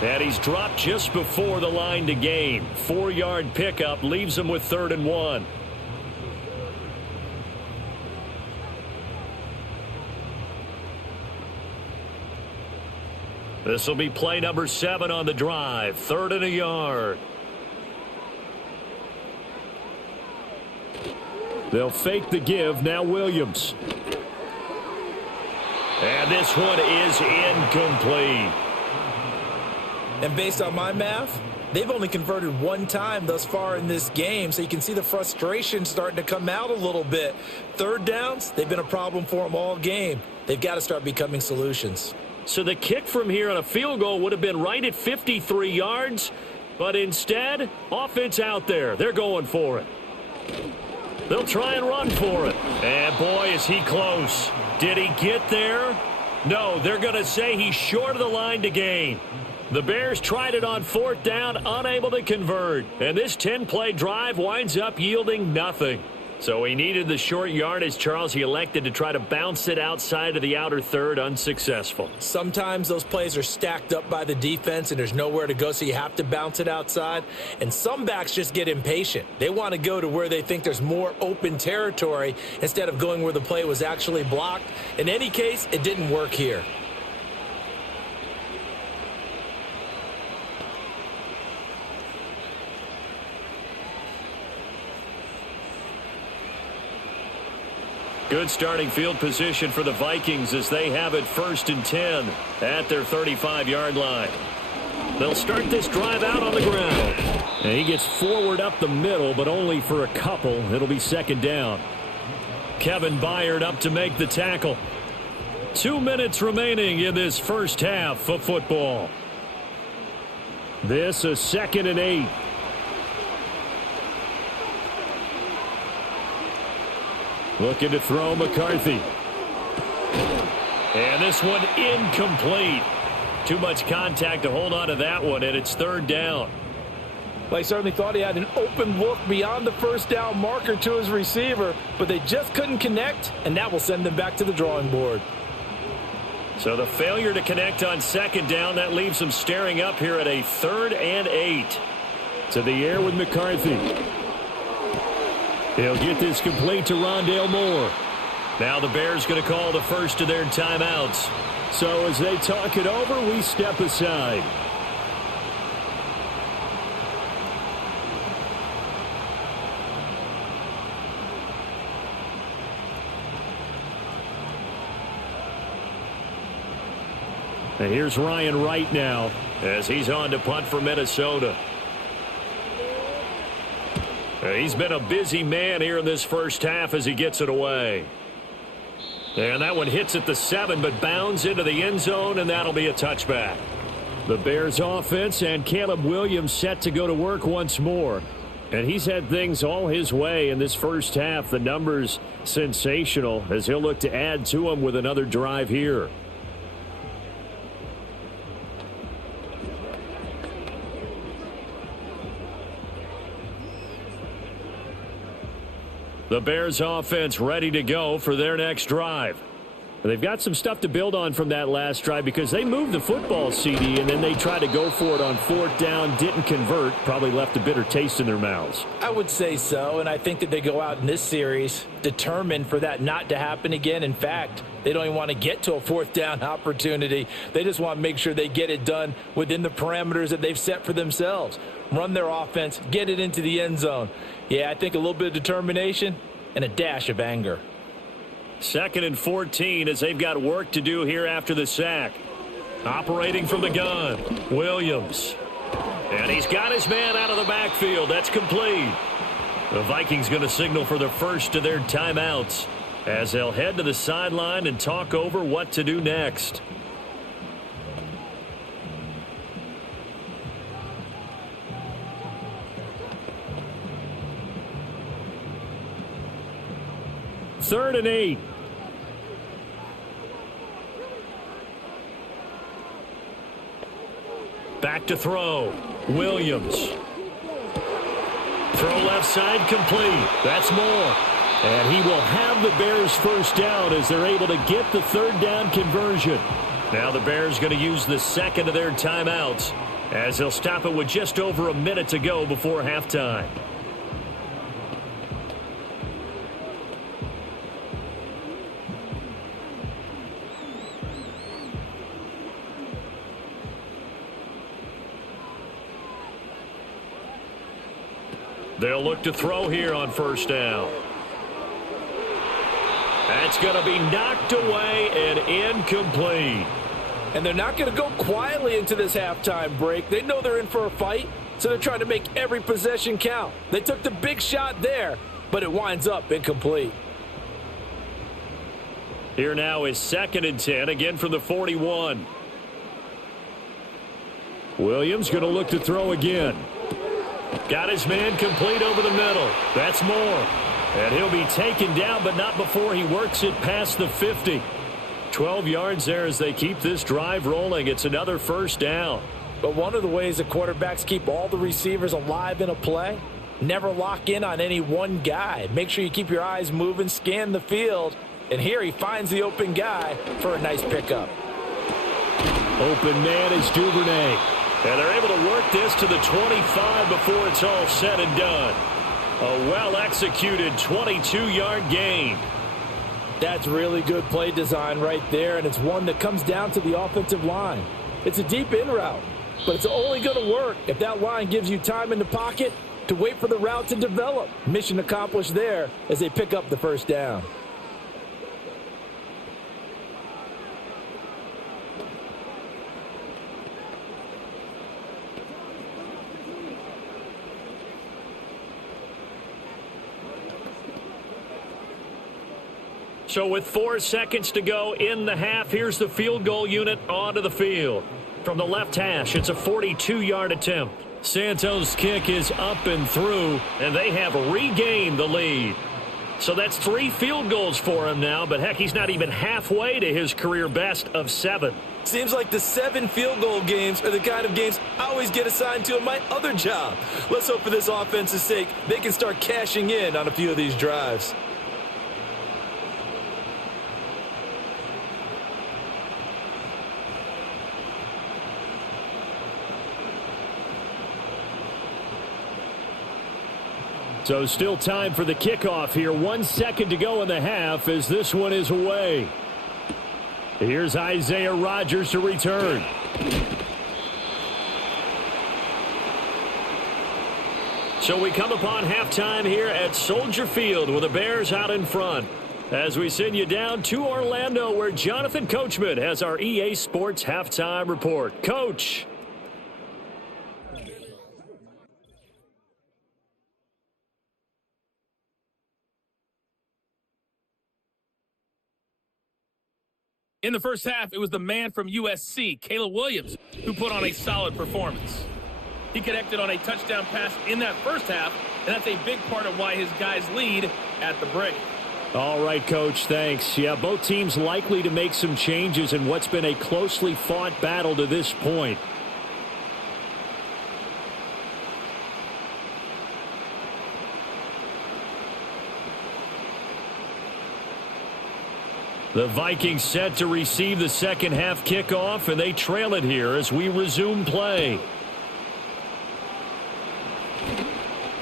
And he's dropped just before the line to gain. 4-yard pickup leaves him with 3rd and 1. This will be play number 7 on the drive. 3rd and a yard. They'll fake the give. Now Williams. And this one is incomplete. And based on my math, they've only converted 1 time thus far in this game, so you can see the frustration starting to come out a little bit. 3rd downs, they've been a problem for them all game. They've got to start becoming solutions. So the kick from here on a field goal would have been right at 53 yards, but instead, offense out there. They're going for it. They'll try and run for it. And boy, is he close. Did he get there? No, they're going to say he's short of the line to gain. The Bears tried it on 4th down, unable to convert. And this 10-play drive winds up yielding nothing. So he needed the short yardage, Charles. He elected to try to bounce it outside of the outer third, unsuccessful. Sometimes those plays are stacked up by the defense and there's nowhere to go, so you have to bounce it outside. And some backs just get impatient. They want to go to where they think there's more open territory instead of going where the play was actually blocked. In any case, it didn't work here. Good starting field position for the Vikings as they have it 1st and 10 at their 35-yard line. They'll start this drive out on the ground. And he gets forward up the middle, but only for a couple. It'll be 2nd down. Kevin Byard up to make the tackle. 2 minutes remaining in this first half of football. This a 2nd and 8. Looking to throw McCarthy. And this one incomplete. Too much contact to hold on to that one, and it's 3rd down. Well, he certainly thought he had an open look beyond the 1st down marker to his receiver, but they just couldn't connect, and that will send them back to the drawing board. So the failure to connect on 2nd down, that leaves them staring up here at a 3rd and 8. To the air with McCarthy. He'll get this complete to Rondale Moore. Now the Bears going to call the first of their timeouts. So as they talk it over, we step aside. And here's Ryan Wright now as he's on to punt for Minnesota. He's been a busy man here in this first half as he gets it away. And that one hits at the 7, but bounds into the end zone, and that'll be a touchback. The Bears offense and Caleb Williams set to go to work once more. And he's had things all his way in this first half. The numbers sensational as he'll look to add to them with another drive here. The Bears offense ready to go for their next drive. They've got some stuff to build on from that last drive because they moved the football, CD, and then they tried to go for it on fourth down, didn't convert, probably left a bitter taste in their mouths. I would say so, and I think that they go out in this series determined for that not to happen again. In fact, they don't even want to get to a fourth down opportunity. They just want to make sure they get it done within the parameters that they've set for themselves. Run their offense, get it into the end zone. Yeah, I think a little bit of determination and a dash of anger. 2nd and 14 as they've got work to do here after the sack. Operating from the gun, Williams. And he's got his man out of the backfield. That's complete. The Vikings going to signal for the first of their timeouts as they'll head to the sideline and talk over what to do next. Third and 8. Back to throw. Williams. Throw left side complete. That's more. And he will have the Bears first down as they're able to get the third down conversion. Now the Bears going to use the second of their timeouts as they'll stop it with just over a minute to go before halftime. They'll look to throw here on first down. That's going to be knocked away and incomplete. And they're not going to go quietly into this halftime break. They know they're in for a fight, so they're trying to make every possession count. They took the big shot there, but it winds up incomplete. Here now is 2nd and 10, again from the 41. Williams going to look to throw again. Got his man complete over the middle. That's more. And he'll be taken down, but not before he works it past the 50. 12 yards there as they keep this drive rolling. It's another first down. But one of the ways that quarterbacks keep all the receivers alive in a play, never lock in on any one guy. Make sure you keep your eyes moving, scan the field. And here he finds the open guy for a nice pickup. Open man is Duvernay. And they're able to work this to the 25 before it's all said and done. A well-executed 22-yard gain. That's really good play design right there, and it's one that comes down to the offensive line. It's a deep in route, but it's only going to work if that line gives you time in the pocket to wait for the route to develop. Mission accomplished there as they pick up the first down. So with 4 seconds to go in the half, here's the field goal unit onto the field. From the left hash, it's a 42-yard attempt. Santos' kick is up and through, and they have regained the lead. So that's 3 field goals for him now, but heck, he's not even halfway to his career best of 7. Seems like the 7 field goal games are the kind of games I always get assigned to in my other job. Let's hope for this offense's sake they can start cashing in on a few of these drives. So still time for the kickoff here. 1 second to go in the half as this one is away. Here's Isaiah Rodgers to return. So we come upon halftime here at Soldier Field with the Bears out in front. As we send you down to Orlando where Jonathan Coachman has our EA Sports halftime report. Coach. In the first half, it was the man from USC, Caleb Williams, who put on a solid performance. He connected on a touchdown pass in that first half, and that's a big part of why his guys lead at the break. All right, Coach, thanks. Yeah, both teams likely to make some changes in what's been a closely fought battle to this point. The Vikings set to receive the second half kickoff, and they trail it here as we resume play.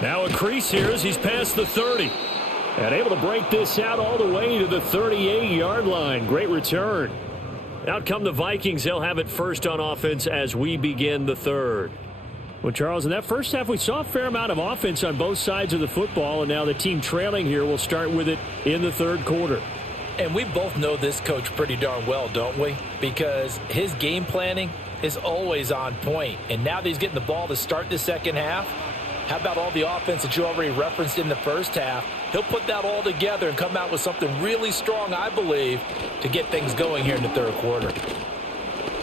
Now a crease here as he's past the 30. And able to break this out all the way to the 38-yard line. Great return. Out come the Vikings. They'll have it first on offense as we begin the third. Well, Charles, in that first half, we saw a fair amount of offense on both sides of the football, and now the team trailing here will start with it in the third quarter. And we both know this coach pretty darn well, don't we? Because his game planning is always on point. And now that he's getting the ball to start the second half, how about all the offense that you already referenced in the first half? He'll put that all together and come out with something really strong, I believe, to get things going here in the third quarter.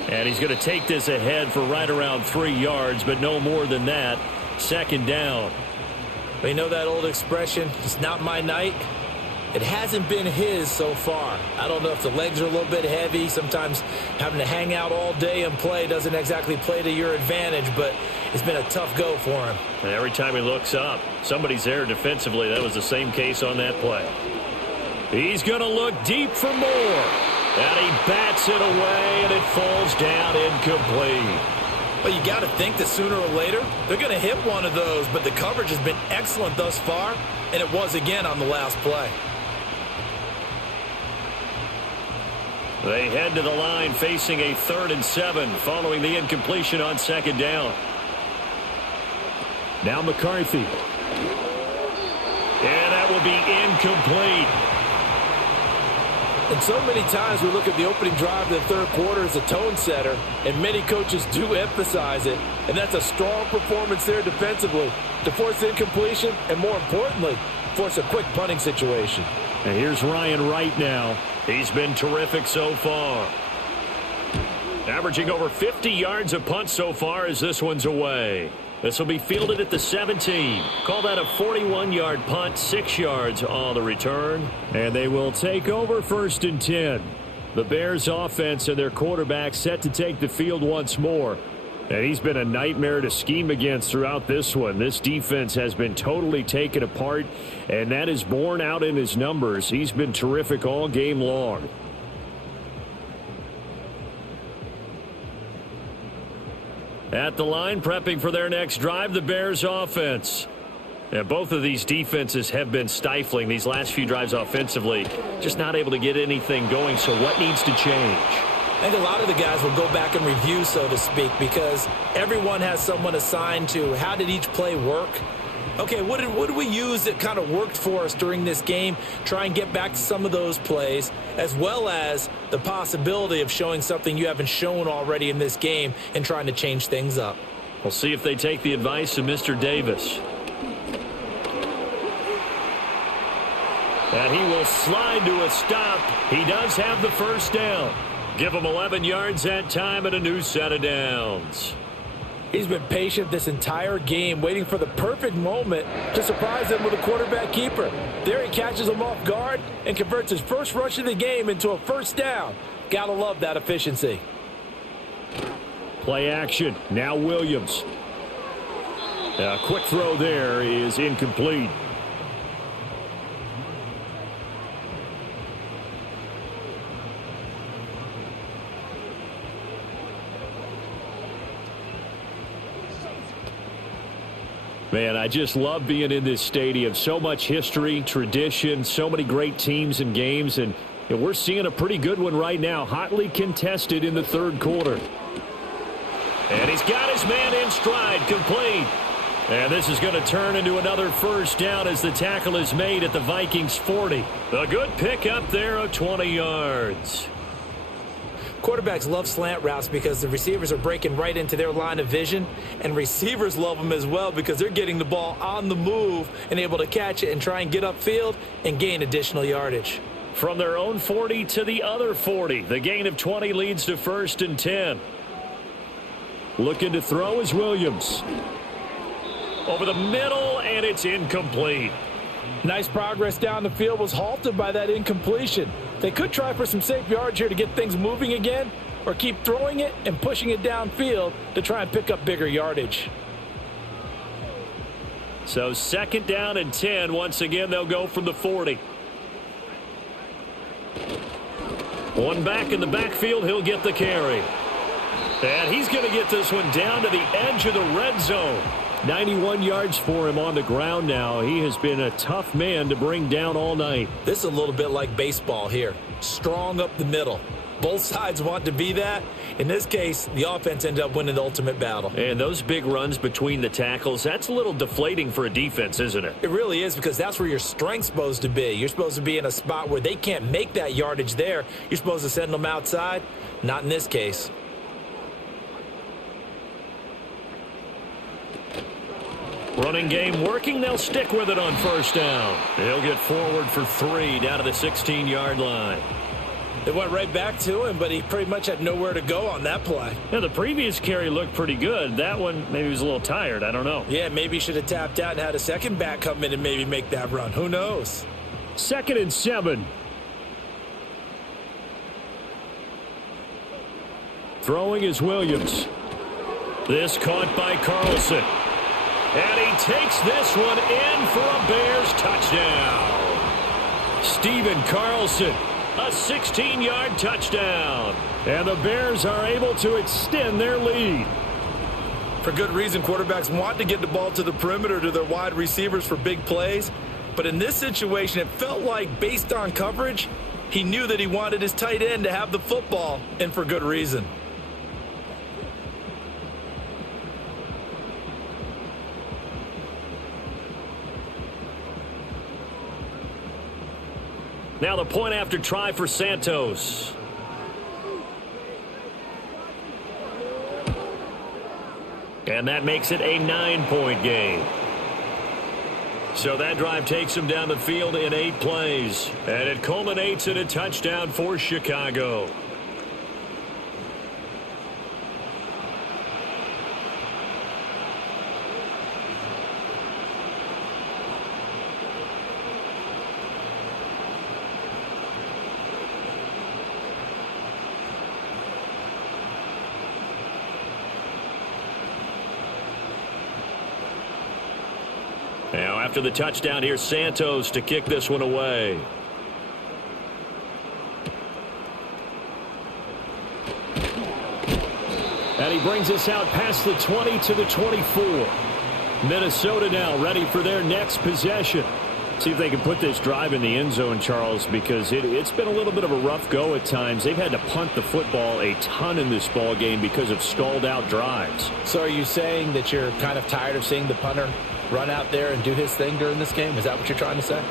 And he's going to take this ahead for right around 3 yards, but no more than that. Second down. You know that old expression, it's not my night? It hasn't been his so far. I don't know if the legs are a little bit heavy. Sometimes having to hang out all day and play doesn't exactly play to your advantage, but it's been a tough go for him. And every time he looks up, somebody's there defensively. That was the same case on that play. He's going to look deep for more. And he bats it away, and it falls down incomplete. Well, you got to think that sooner or later they're going to hit one of those, but the coverage has been excellent thus far, and it was again on the last play. They head to the line facing a 3rd and 7 following the incompletion on second down. Now McCarthy. And that will be incomplete. And so many times we look at the opening drive of the third quarter as a tone setter, and many coaches do emphasize it. And that's a strong performance there defensively to force incompletion and, more importantly, force a quick punting situation. And here's Ryan Wright now. He's been terrific so far. Averaging over 50 yards a punt so far as this one's away. This will be fielded at the 17. Call that a 41-yard punt, 6 yards on the return. And they will take over 1st and 10. The Bears offense and their quarterback set to take the field once more. And he's been a nightmare to scheme against throughout this one. This defense has been totally taken apart, and that is borne out in his numbers. He's been terrific all game long. At the line, prepping for their next drive, the Bears offense. And both of these defenses have been stifling these last few drives offensively. Just not able to get anything going, so what needs to change? I think a lot of the guys will go back and review, so to speak, because everyone has someone assigned to how did each play work. Okay, what did we use that kind of worked for us during this game? Try and get back to some of those plays, as well as the possibility of showing something you haven't shown already in this game and trying to change things up. We'll see if they take the advice of Mr. Davis. And he will slide to a stop. He does have the first down. Give him 11 yards that time and a new set of downs. He's been patient this entire game, waiting for the perfect moment to surprise them with a quarterback keeper. There he catches him off guard and converts his first rush of the game into a first down. Gotta love that efficiency. Play action. Now Williams. A quick throw there is incomplete. Man, I just love being in this stadium. So much history, tradition, so many great teams and games, and we're seeing a pretty good one right now, hotly contested in the third quarter. And he's got his man in stride, complete. And this is going to turn into another first down as the tackle is made at the Vikings 40. A good pickup there of 20 yards. Quarterbacks love slant routes because the receivers are breaking right into their line of vision, and receivers love them as well because they're getting the ball on the move and able to catch it and try and get upfield and gain additional yardage. From their own 40 to the other 40, the gain of 20 leads to 1st and 10. Looking to throw is Williams. Over the middle, and it's incomplete. Nice progress down the field was halted by that incompletion. They could try for some safe yards here to get things moving again, or keep throwing it and pushing it downfield to try and pick up bigger yardage. So 2nd down and 10. Once again, they'll go from the 40. One back in the backfield, he'll get the carry. And he's going to get this one down to the edge of the red zone. 91 yards for him on the ground now. He has been a tough man to bring down all night. This is a little bit like baseball here. Strong up the middle. Both sides want to be that. In this case, the offense ended up winning the ultimate battle. And those big runs between the tackles, that's a little deflating for a defense, isn't it? It really is, because that's where your strength's supposed to be. You're supposed to be in a spot where they can't make that yardage there. You're supposed to send them outside. Not in this case. Running game working. They'll stick with it on first down. He'll get forward for 3 down to the 16-yard line. They went right back to him, but he pretty much had nowhere to go on that play. Yeah, the previous carry looked pretty good. That one, maybe he was a little tired. I don't know. Yeah, maybe he should have tapped out and had a second back come in and maybe make that run. Who knows? 2nd and 7. Throwing is Williams. This caught by Carlson. And he takes this one in for a Bears touchdown. Stephen Carlson, a 16-yard touchdown. And the Bears are able to extend their lead. For good reason, quarterbacks want to get the ball to the perimeter to their wide receivers for big plays. But in this situation, it felt like, based on coverage, he knew that he wanted his tight end to have the football, and for good reason. Now the point after try for Santos. And that makes it a 9-point game. So that drive takes him down the field in 8 plays. And it culminates in a touchdown for Chicago. Now, after the touchdown, here's Santos to kick this one away. And he brings us out past the 20 to the 24. Minnesota now ready for their next possession. See if they can put this drive in the end zone, Charles, because it's been a little bit of a rough go at times. They've had to punt the football a ton in this ball game because of stalled-out drives. So are you saying that you're kind of tired of seeing the punter run out there and do his thing during this game? Is that what you're trying to say?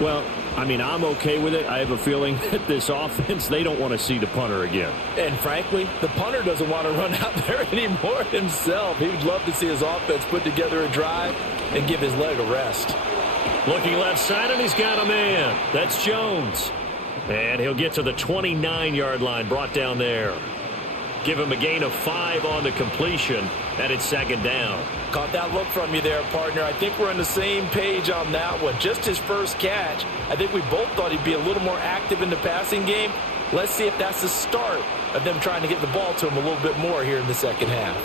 Well, I mean, I'm okay with it. I have a feeling that this offense, they don't want to see the punter again. And frankly, the punter doesn't want to run out there anymore himself. He would love to see his offense put together a drive and give his leg a rest. Looking left side, and he's got a man. That's Jones. And he'll get to the 29-yard line, brought down there. Give him a gain of 5 on the completion, and it's 2nd down. Caught that look from you there, partner. I think we're on the same page on that one. Just his first catch. I think we both thought he'd be a little more active in the passing game. Let's see if that's the start of them trying to get the ball to him a little bit more here in the second half.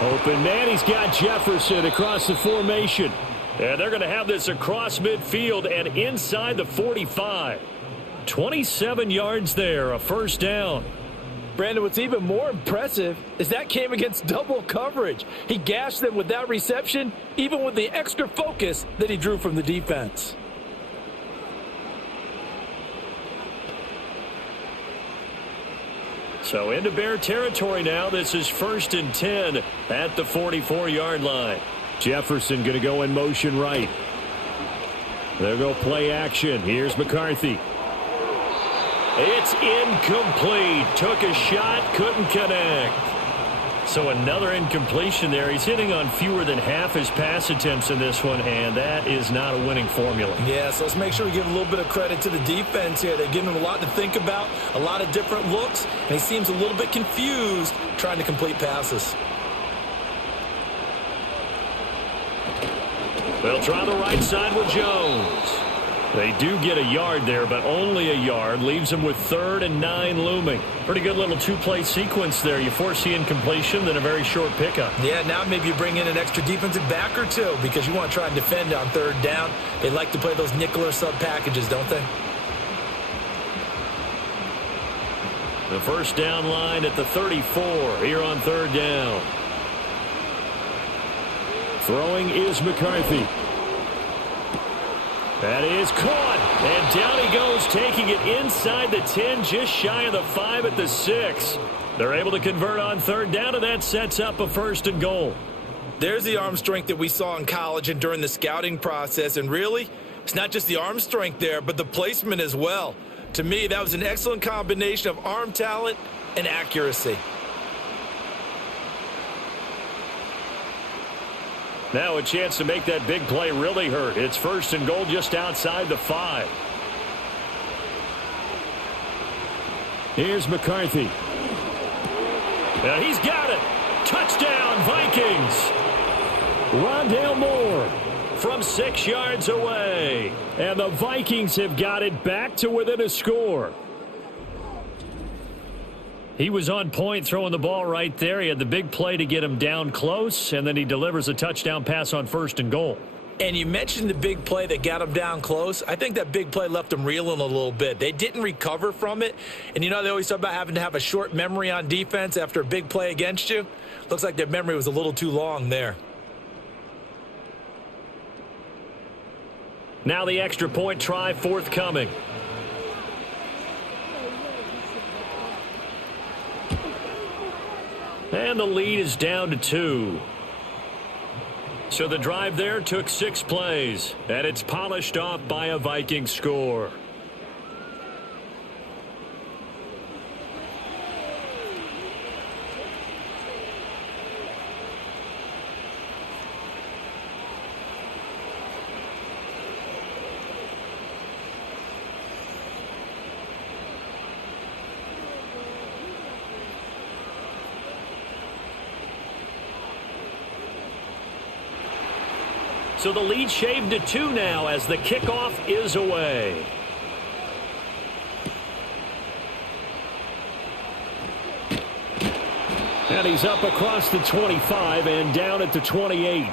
Open man, he's got Jefferson across the formation. And they're going to have this across midfield and inside the 45. 27 yards there, a first down. Brandon, what's even more impressive is that came against double coverage. He gashed them with that reception, even with the extra focus that he drew from the defense. So into Bear territory now. This is 1st and 10 at the 44-yard line. Jefferson going to go in motion right. They'll go play action. Here's McCarthy. It's incomplete. Took a shot, couldn't connect. So another incompletion there. He's hitting on fewer than half his pass attempts in this one, and that is not a winning formula. Yeah, so let's make sure we give a little bit of credit to the defense here. They're giving him a lot to think about, a lot of different looks, and he seems a little bit confused trying to complete passes. They'll try the right side with Jones. They do get a yard there, but only a yard. Leaves them with 3rd and 9 looming. Pretty good little two-play sequence there. You force the incompletion, then a very short pickup. Yeah, now maybe you bring in an extra defensive back or two because you want to try and defend on 3rd down. They like to play those nickel or sub packages, don't they? The first down line at the 34 here on 3rd down. Throwing is McCarthy. That is caught, and down he goes, taking it inside the 10, just shy of the 5 at the 6. They're able to convert on 3rd down, and that sets up a 1st and goal. There's the arm strength that we saw in college and during the scouting process, and really, it's not just the arm strength there, but the placement as well. To me, that was an excellent combination of arm talent and accuracy. Now a chance to make that big play really hurt. It's 1st and goal just outside the 5. Here's McCarthy. And he's got it. Touchdown, Vikings. Rondale Moore from 6 yards away. And the Vikings have got it back to within a score. He was on point throwing the ball right there. He had the big play to get him down close, and then he delivers a touchdown pass on 1st and goal. And you mentioned the big play that got him down close. I think that big play left him reeling a little bit. They didn't recover from it. And, you know, they always talk about having to have a short memory on defense after a big play against you. Looks like their memory was a little too long there. Now the extra point try forthcoming. And the lead is down to 2. So the drive there took 6 plays, and it's polished off by a Viking score. So the lead shaved to 2 now as the kickoff is away. And he's up across the 25 and down at the 28.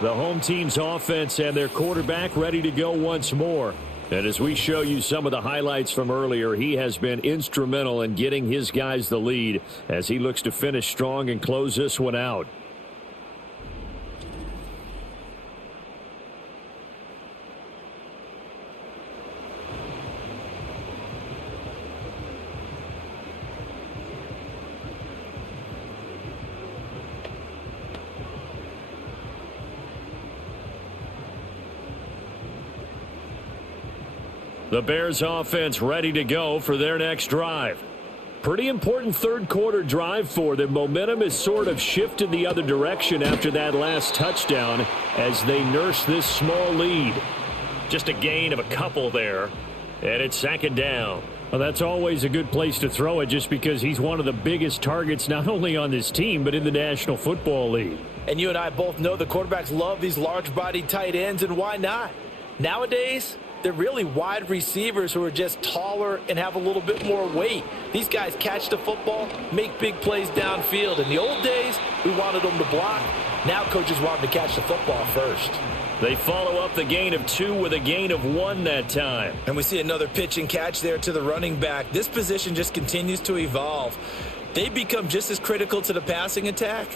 The home team's offense and their quarterback ready to go once more. And as we show you some of the highlights from earlier, he has been instrumental in getting his guys the lead as he looks to finish strong and close this one out. The Bears offense ready to go for their next drive. Pretty important 3rd quarter drive for them. Momentum has sort of shifted the other direction after that last touchdown as they nurse this small lead. Just a gain of a couple there, and it's 2nd down. Well, that's always a good place to throw it just because he's one of the biggest targets not only on this team but in the National Football League. And you and I both know the quarterbacks love these large-bodied tight ends, and why not? Nowadays, they're really wide receivers who are just taller and have a little bit more weight. These guys catch the football, make big plays downfield. In the old days, we wanted them to block. Now coaches want them to catch the football first. They follow up the gain of 2 with a gain of 1 that time. And we see another pitch and catch there to the running back. This position just continues to evolve. They become just as critical to the passing attack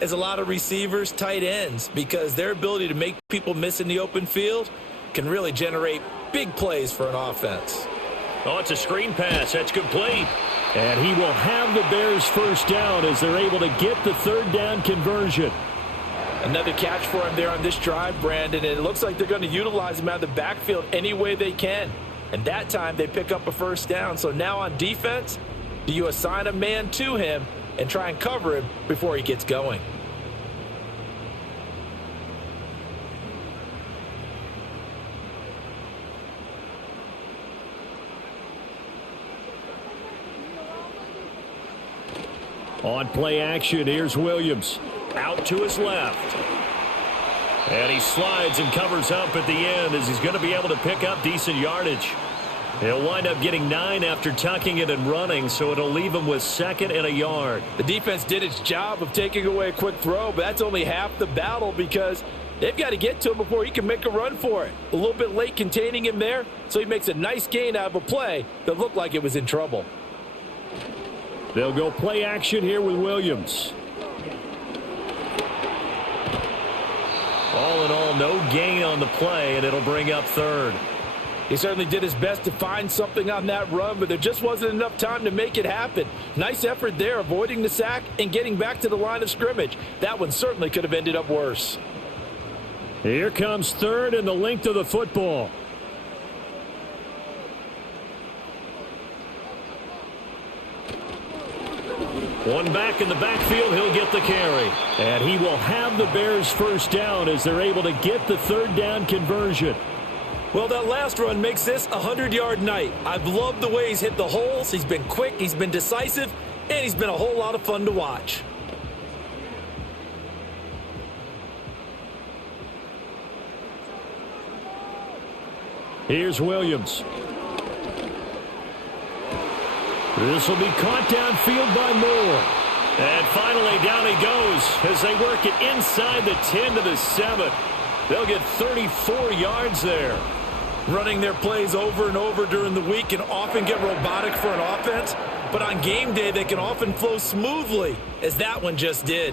as a lot of receivers, tight ends, because their ability to make people miss in the open field can really generate big plays for an offense. Oh, it's a screen pass. That's complete. And he will have the Bears first down as they're able to get the 3rd down conversion. Another catch for him there on this drive, Brandon, and it looks like they're going to utilize him out of the backfield any way they can. And that time they pick up a first down. So now on defense, do you assign a man to him and try and cover him before he gets going? On play action, here's Williams. Out to his left. And he slides and covers up at the end as he's going to be able to pick up decent yardage. He'll wind up getting 9 after tucking it and running, so it'll leave him with 2nd and a yard. The defense did its job of taking away a quick throw, but that's only half the battle because they've got to get to him before he can make a run for it. A little bit late containing him there, so he makes a nice gain out of a play that looked like it was in trouble. They'll go play action here with Williams. All in all, no gain on the play, and it'll bring up 3rd. He certainly did his best to find something on that run, but there just wasn't enough time to make it happen. Nice effort there, avoiding the sack and getting back to the line of scrimmage. That one certainly could have ended up worse. Here comes 3rd and the length of the football. One back in the backfield, he'll get the carry. And he will have the Bears first down as they're able to get the 3rd down conversion. Well, that last run makes this a 100-yard night. I've loved the way he's hit the holes. He's been quick, he's been decisive, and he's been a whole lot of fun to watch. Here's Williams. This will be caught downfield by Moore. And finally down he goes as they work it inside the 10 to the 7. They'll get 34 yards there. Running their plays over and over during the week can often get robotic for an offense, but on game day they can often flow smoothly, as that one just did.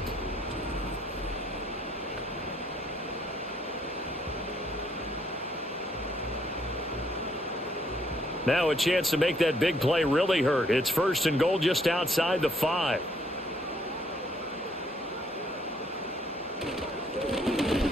Now a chance to make that big play really hurt. It's 1st and goal just outside the 5.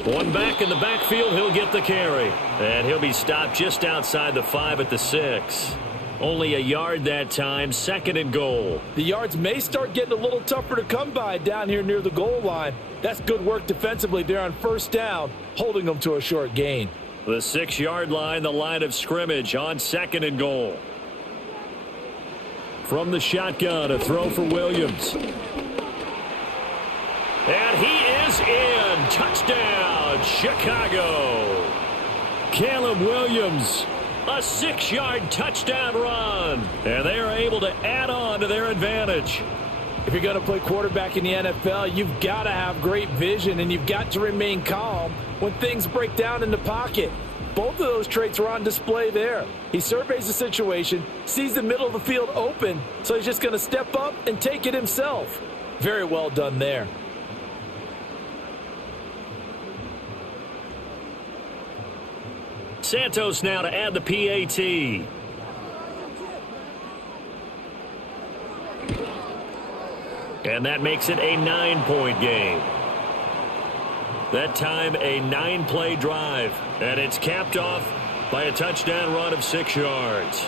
One back in the backfield, he'll get the carry. And he'll be stopped just outside the 5 at the 6. Only a yard that time, 2nd and goal. The yards may start getting a little tougher to come by down here near the goal line. That's good work defensively there on 1st down, holding them to a short gain. The 6-yard line, the line of scrimmage on 2nd and goal. From the shotgun, a throw for Williams. And he is in. Touchdown, Chicago. Caleb Williams, a 6-yard touchdown run. And they are able to add on to their advantage. If you're going to play quarterback in the NFL, you've got to have great vision, and you've got to remain calm when things break down in the pocket. Both of those traits are on display there. He surveys the situation, sees the middle of the field open, so he's just going to step up and take it himself. Very well done there. Santos now to add the PAT. And that makes it a 9-point game. That time a 9-play drive. And it's capped off by a touchdown run of 6 yards.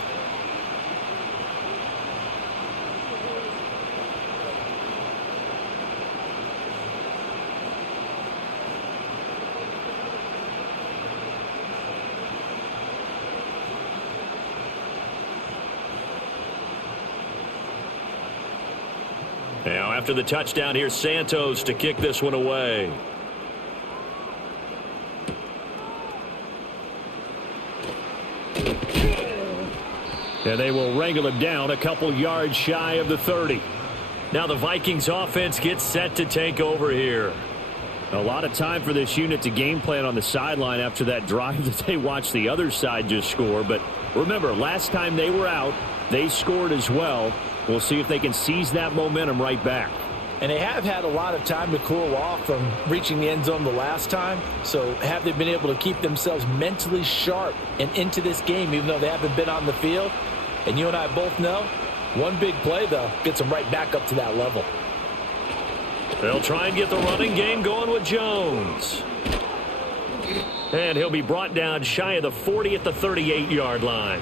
Now after the touchdown, here's Santos to kick this one away. And they will wrangle him down a couple yards shy of the 30. Now the Vikings offense gets set to take over here. A lot of time for this unit to game plan on the sideline after that drive that they watched the other side just score. But remember, last time they were out, they scored as well. We'll see if they can seize that momentum right back. And they have had a lot of time to cool off from reaching the end zone the last time. So have they been able to keep themselves mentally sharp and into this game, even though they haven't been on the field? And you and I both know, one big play, though, gets them right back up to that level. They'll try and get the running game going with Jones. And he'll be brought down shy of the 40 at the 38-yard line.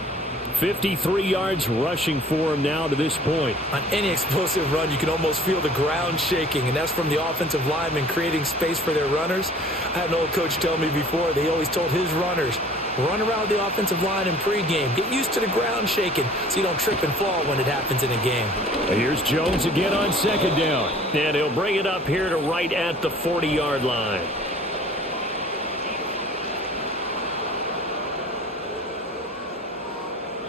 53 yards rushing for him now to this point. On any explosive run, you can almost feel the ground shaking, and that's from the offensive linemen creating space for their runners. I had an old coach tell me before, they always told his runners, run around the offensive line in pregame. Get used to the ground shaking so you don't trip and fall when it happens in a game. Here's Jones again on 2nd down. And he'll bring it up here to right at the 40-yard line.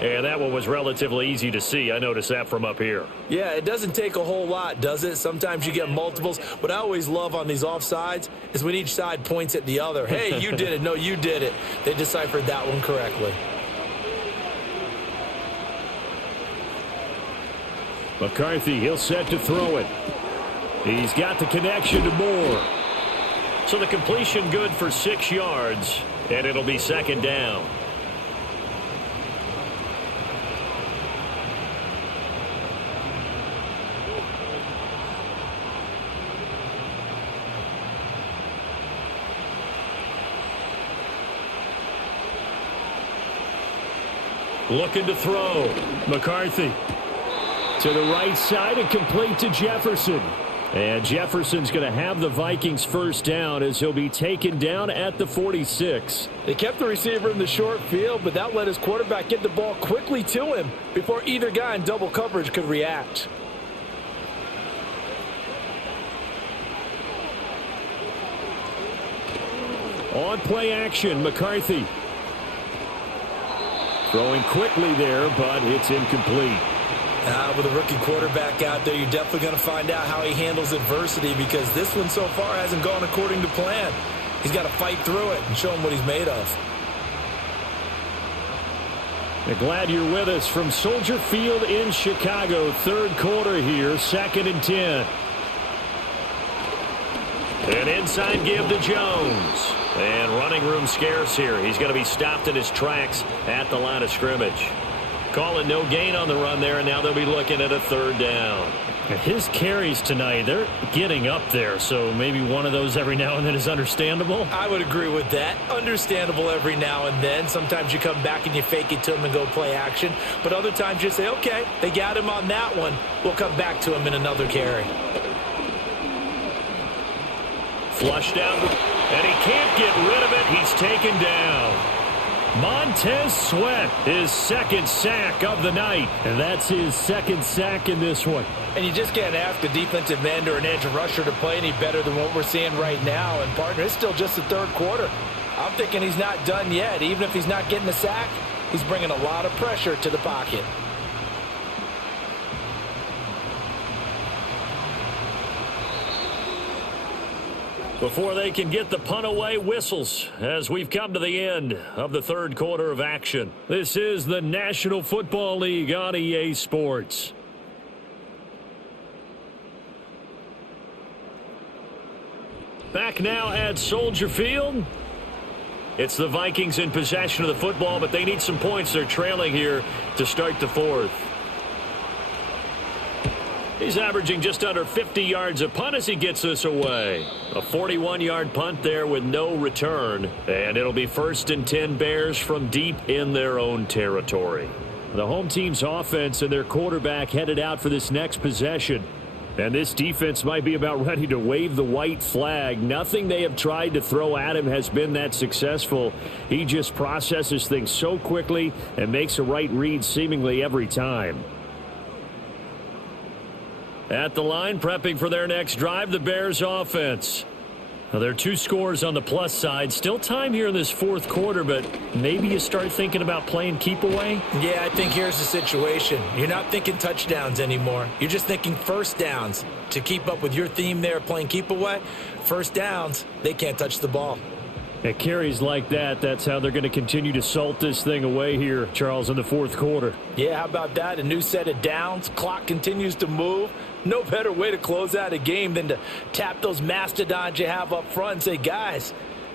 And that one was relatively easy to see. I noticed that from up here. Yeah, it doesn't take a whole lot, does it? Sometimes you get multiples. What I always love on these offsides is when each side points at the other. Hey, you did it. No, you did it. They deciphered that one correctly. McCarthy, he'll set to throw it. He's got the connection to Moore. So the completion good for 6 yards, and it'll be second down. Looking to throw. McCarthy to the right side and complete to Jefferson. And Jefferson's going to have the Vikings first down as he'll be taken down at the 46. They kept the receiver in the short field, but that let his quarterback get the ball quickly to him before either guy in double coverage could react. On play action, McCarthy. Throwing quickly there, but it's incomplete. With a rookie quarterback out there, you're definitely going to find out how he handles adversity, because this one so far hasn't gone according to plan. He's got to fight through it and show him what he's made of. Glad you're with us from Soldier Field in Chicago. Third quarter here, 2nd and 10. An inside give to Jones. And running room scarce here. He's going to be stopped in his tracks at the line of scrimmage. Call it no gain on the run there, and now they'll be looking at a third down. His carries tonight, they're getting up there, so maybe one of those every now and then is understandable. I would agree with that. Understandable every now and then. Sometimes you come back and you fake it to him and go play action. But other times you say, okay, they got him on that one. We'll come back to him in another carry. Flushed down, and he can't get rid of it. He's taken down. Montez Sweat, his second sack of the night. And that's his second sack in this one. And you just can't ask a defensive end or an edge rusher to play any better than what we're seeing right now. And, partner, it's still just the third quarter. I'm thinking he's not done yet. Even if he's not getting a sack, he's bringing a lot of pressure to the pocket. Before they can get the punt away, whistles as we've come to the end of the third quarter of action. This is the National Football League on EA Sports. Back now at Soldier Field. It's the Vikings in possession of the football, but they need some points. They're trailing here to start the fourth. He's averaging just under 50 yards a punt as he gets this away. A 41-yard punt there with no return. And it'll be 1st and 10 Bears from deep in their own territory. The home team's offense and their quarterback headed out for this next possession. And this defense might be about ready to wave the white flag. Nothing they have tried to throw at him has been that successful. He just processes things so quickly and makes a right read seemingly every time. At the line, prepping for their next drive, the Bears offense. Now, there are 2 scores on the plus side. Still time here in this fourth quarter, but maybe you start thinking about playing keep away? Yeah, I think here's the situation. You're not thinking touchdowns anymore. You're just thinking first downs. To keep up with your theme there, playing keep away, first downs, they can't touch the ball. At carries like that, that's how they're going to continue to salt this thing away here, Charles, in the fourth quarter. Yeah, how about that? A new set of downs. Clock continues to move. No better way to close out a game than to tap those mastodons you have up front and say, guys,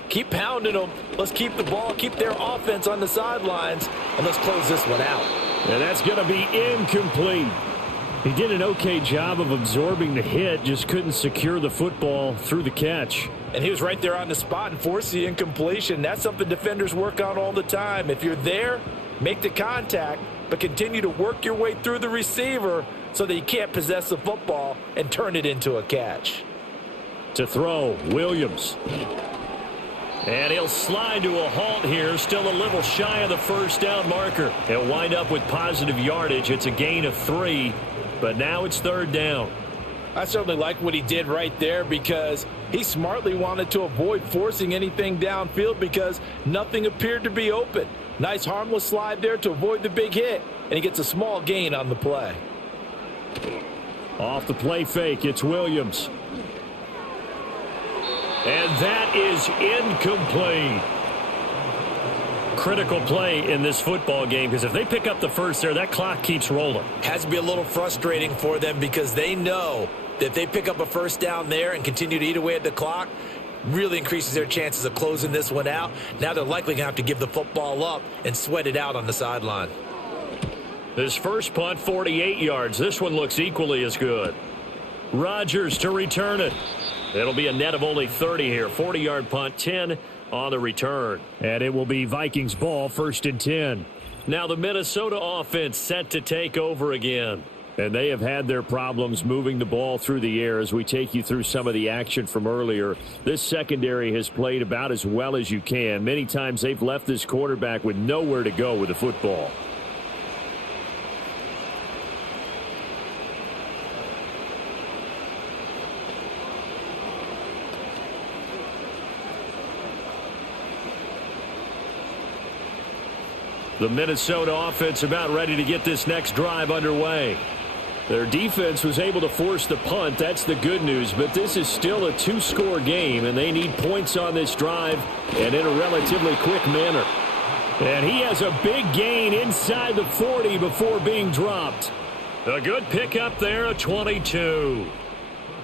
keep pounding them. Let's keep the ball, keep their offense on the sidelines, and let's close this one out. And that's going to be incomplete. He did an okay job of absorbing the hit, just couldn't secure the football through the catch. And he was right there on the spot and forced the incompletion. That's something defenders work on all the time. If you're there, make the contact, but continue to work your way through the receiver so that you can't possess the football and turn it into a catch. To throw, Williams. And he'll slide to a halt here, still a little shy of the first down marker. He'll wind up with positive yardage. It's a gain of 3, but now it's third down. I certainly like what he did right there because he smartly wanted to avoid forcing anything downfield because nothing appeared to be open. Nice harmless slide there to avoid the big hit, and he gets a small gain on the play. Off the play fake, it's Williams. And that is incomplete. Critical play in this football game because if they pick up the first there, that clock keeps rolling. Has to be a little frustrating for them because they know that if they pick up a first down there and continue to eat away at the clock, really increases their chances of closing this one out. Now they're likely going to have to give the football up and sweat it out on the sideline. This first punt, 48 yards. This one looks equally as good. Rodgers to return it. It'll be a net of only 30 here. 40-yard punt, 10 on the return. And it will be Vikings ball, 1st and 10. Now the Minnesota offense set to take over again. And they have had their problems moving the ball through the air as we take you through some of the action from earlier. This secondary has played about as well as you can. Many times they've left this quarterback with nowhere to go with the football. The Minnesota offense about ready to get this next drive underway. Their defense was able to force the punt. That's the good news. But this is still a 2-score game, and they need points on this drive and in a relatively quick manner. And he has a big gain inside the 40 before being dropped. A good pickup there, a 22.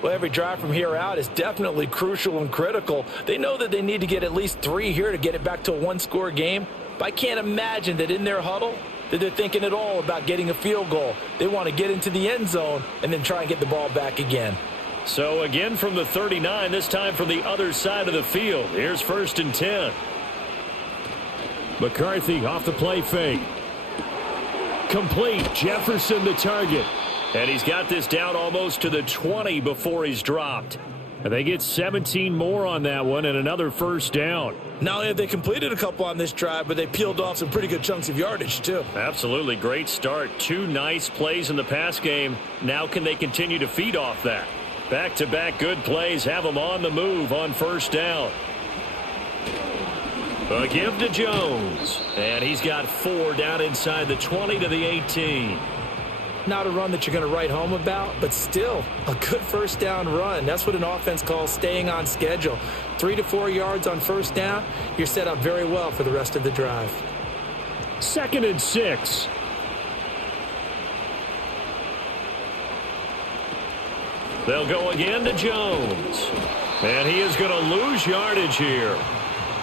Well, every drive from here out is definitely crucial and critical. They know that they need to get at least 3 here to get it back to a 1-score game. But I can't imagine that in their huddle that they're thinking at all about getting a field goal. They want to get into the end zone and then try and get the ball back again. So again from the 39, this time from the other side of the field. Here's 1st and 10. McCarthy off the play fake. Complete. Jefferson the target. And he's got this down almost to the 20 before he's dropped. And they get 17 more on that one and another first down. Not only have they completed a couple on this drive, but they peeled off some pretty good chunks of yardage, too. Absolutely. Great start. 2 nice plays in the pass game. Now can they continue to feed off that? Back-to-back good plays have them on the move on first down. A give to Jones. And he's got 4 down inside the 20 to the 18. Not a run that you're going to write home about, but still a good first down run. That's what an offense calls staying on schedule. 3 to 4 yards on first down, you're set up very well for the rest of the drive. 2nd and 6. They'll go again to Jones. And he is going to lose yardage here.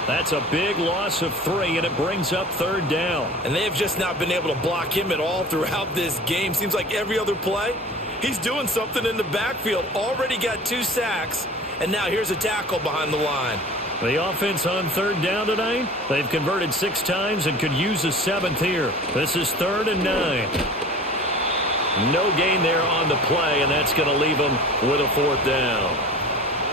That's a big loss of 3, and it brings up 3rd down. And they have just not been able to block him at all throughout this game. Seems like every other play, he's doing something in the backfield. Already got 2 sacks, and now here's a tackle behind the line. The offense on 3rd down tonight, they've converted 6 times and could use a 7th here. This is 3rd and 9. No gain there on the play, and that's going to leave them with a 4th down.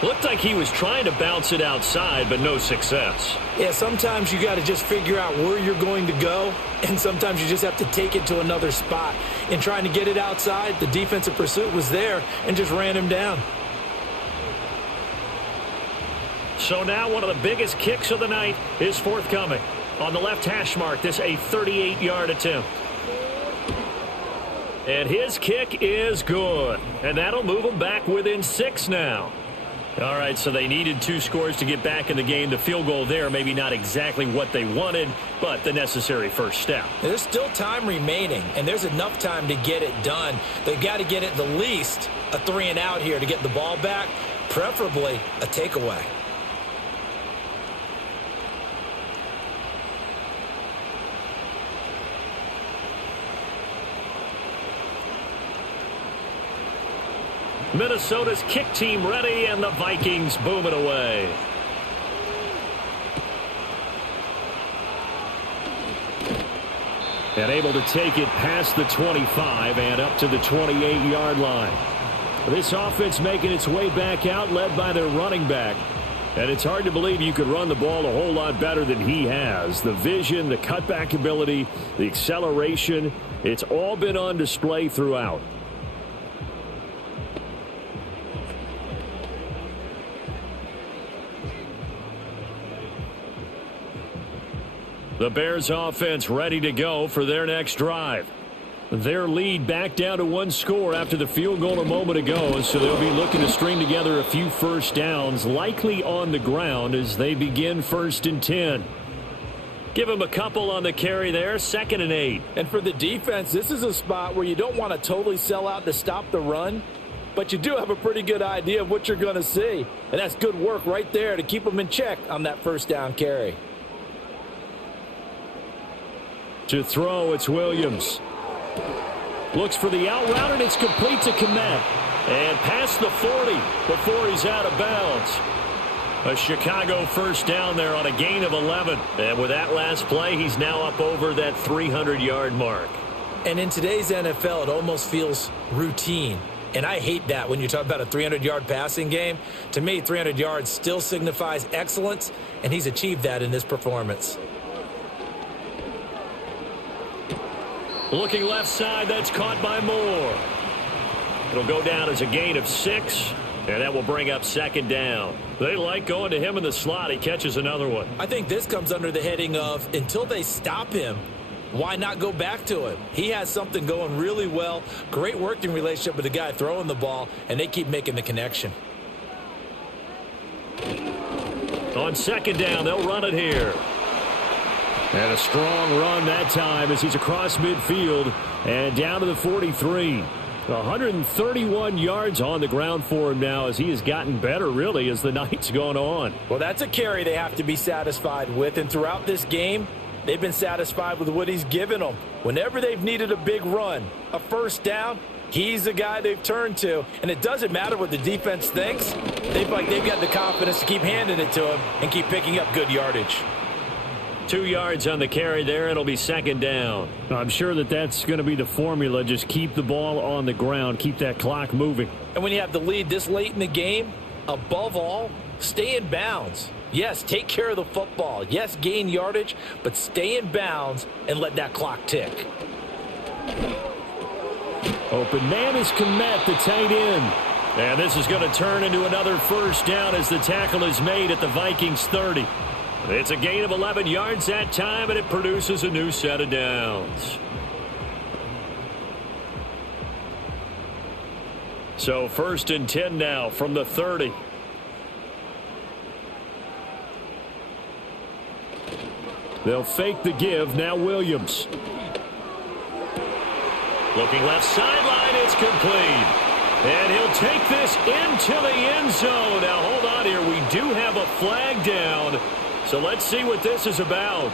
Looked like he was trying to bounce it outside, but no success. Yeah, sometimes you got to just figure out where you're going to go, and sometimes you just have to take it to another spot. In trying to get it outside, the defensive pursuit was there and just ran him down. So now one of the biggest kicks of the night is forthcoming. On the left hash mark, this a 38-yard attempt. And his kick is good, and that'll move them back within 6 now. All right, so they needed 2 scores to get back in the game. The field goal there, maybe not exactly what they wanted, but the necessary first step. There's still time remaining, and there's enough time to get it done. They've got to get at the least a 3 and out here to get the ball back, preferably a takeaway. Minnesota's kick team ready, and the Vikings boom it away. And able to take it past the 25 and up to the 28-yard line. This offense making its way back out, led by their running back. And it's hard to believe you could run the ball a whole lot better than he has. The vision, the cutback ability, the acceleration, it's all been on display throughout. The Bears offense ready to go for their next drive. Their lead back down to one score after the field goal a moment ago, so they'll be looking to string together a few first downs, likely on the ground as they begin 1st and 10. Give them a couple on the carry there, 2nd and 8. And for the defense, this is a spot where you don't want to totally sell out to stop the run, but you do have a pretty good idea of what you're going to see. And that's good work right there to keep them in check on that first down carry. To throw, it's Williams. Looks for the out route, and it's complete to Kmet. And past the 40 before he's out of bounds. A Chicago first down there on a gain of 11. And with that last play, he's now up over that 300-yard mark. And in today's NFL, it almost feels routine. And I hate that when you talk about a 300-yard passing game. To me, 300 yards still signifies excellence, and he's achieved that in this performance. Looking left side, that's caught by Moore. It'll go down as a gain of 6, and that will bring up 2nd down. They like going to him in the slot. He catches another one. I think this comes under the heading of until they stop him, why not go back to him? He has something going really well. Great working relationship with the guy throwing the ball, and they keep making the connection. On 2nd down, they'll run it here. And a strong run that time as he's across midfield and down to the 43. 131 yards on the ground for him now as he has gotten better, really, as the night's gone on. Well, that's a carry they have to be satisfied with. And throughout this game, they've been satisfied with what he's given them. Whenever they've needed a big run, a first down, he's the guy they've turned to. And it doesn't matter what the defense thinks. They've got the confidence to keep handing it to him and keep picking up good yardage. 2 yards on the carry there. It'll be 2nd down. I'm sure that's going to be the formula. Just keep the ball on the ground. Keep that clock moving. And when you have the lead this late in the game, above all, stay in bounds. Yes, take care of the football. Yes, gain yardage, but stay in bounds and let that clock tick. Open man is Kmet, the tight end. And this is going to turn into another first down as the tackle is made at the Vikings 30. It's a gain of 11 yards that time, and it produces a new set of downs. So 1st and 10 now from the 30. They'll fake the give. Now Williams. Looking left sideline. It's complete. And he'll take this into the end zone. Now hold on here. We do have a flag down. So let's see what this is about.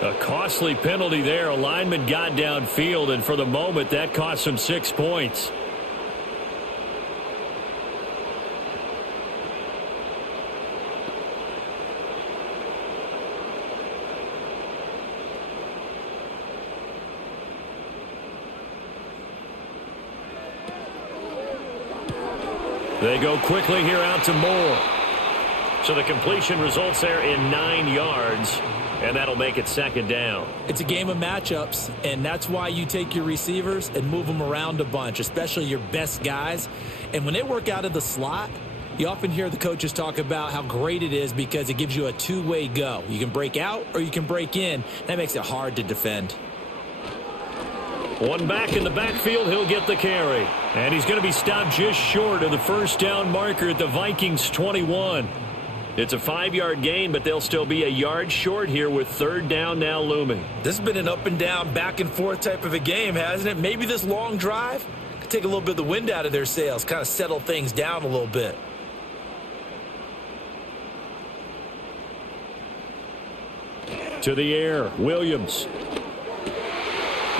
A costly penalty there. A lineman got downfield, and for the moment, that cost him 6 points. They go quickly here out to Moore. So the completion results there in 9 yards, and that'll make it 2nd down. It's a game of matchups, and that's why you take your receivers and move them around a bunch, especially your best guys. And when they work out of the slot, you often hear the coaches talk about how great it is because it gives you a two-way go. You can break out or you can break in. That makes it hard to defend. One back in the backfield, he'll get the carry. And he's going to be stopped just short of the first down marker at the Vikings 21. It's a 5-yard gain, but they'll still be a yard short here with 3rd down now looming. This has been an up and down, back and forth type of a game, hasn't it? Maybe this long drive could take a little bit of the wind out of their sails, kind of settle things down a little bit. To the air, Williams.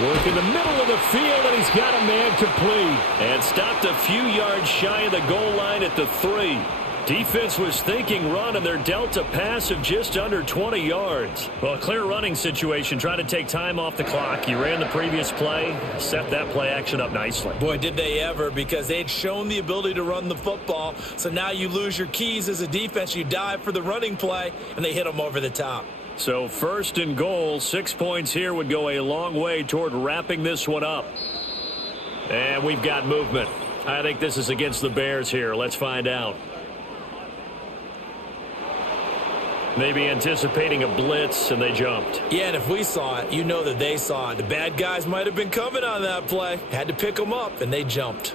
Work in the middle of the field, and he's got a man complete. And stopped a few yards shy of the goal line at the 3. Defense was thinking run, and they're dealt a pass of just under 20 yards. Well, a clear running situation. Trying to take time off the clock. You ran the previous play, set that play action up nicely. Boy, did they ever, because they'd shown the ability to run the football. So now you lose your keys as a defense. You dive for the running play, and they hit them over the top. So 1st and goal, 6 points here would go a long way toward wrapping this one up. And we've got movement. I think this is against the Bears here. Let's find out. Maybe anticipating a blitz, and they jumped. Yeah, and if we saw it, you know that they saw it. The bad guys might have been coming on that play. Had to pick them up, and they jumped.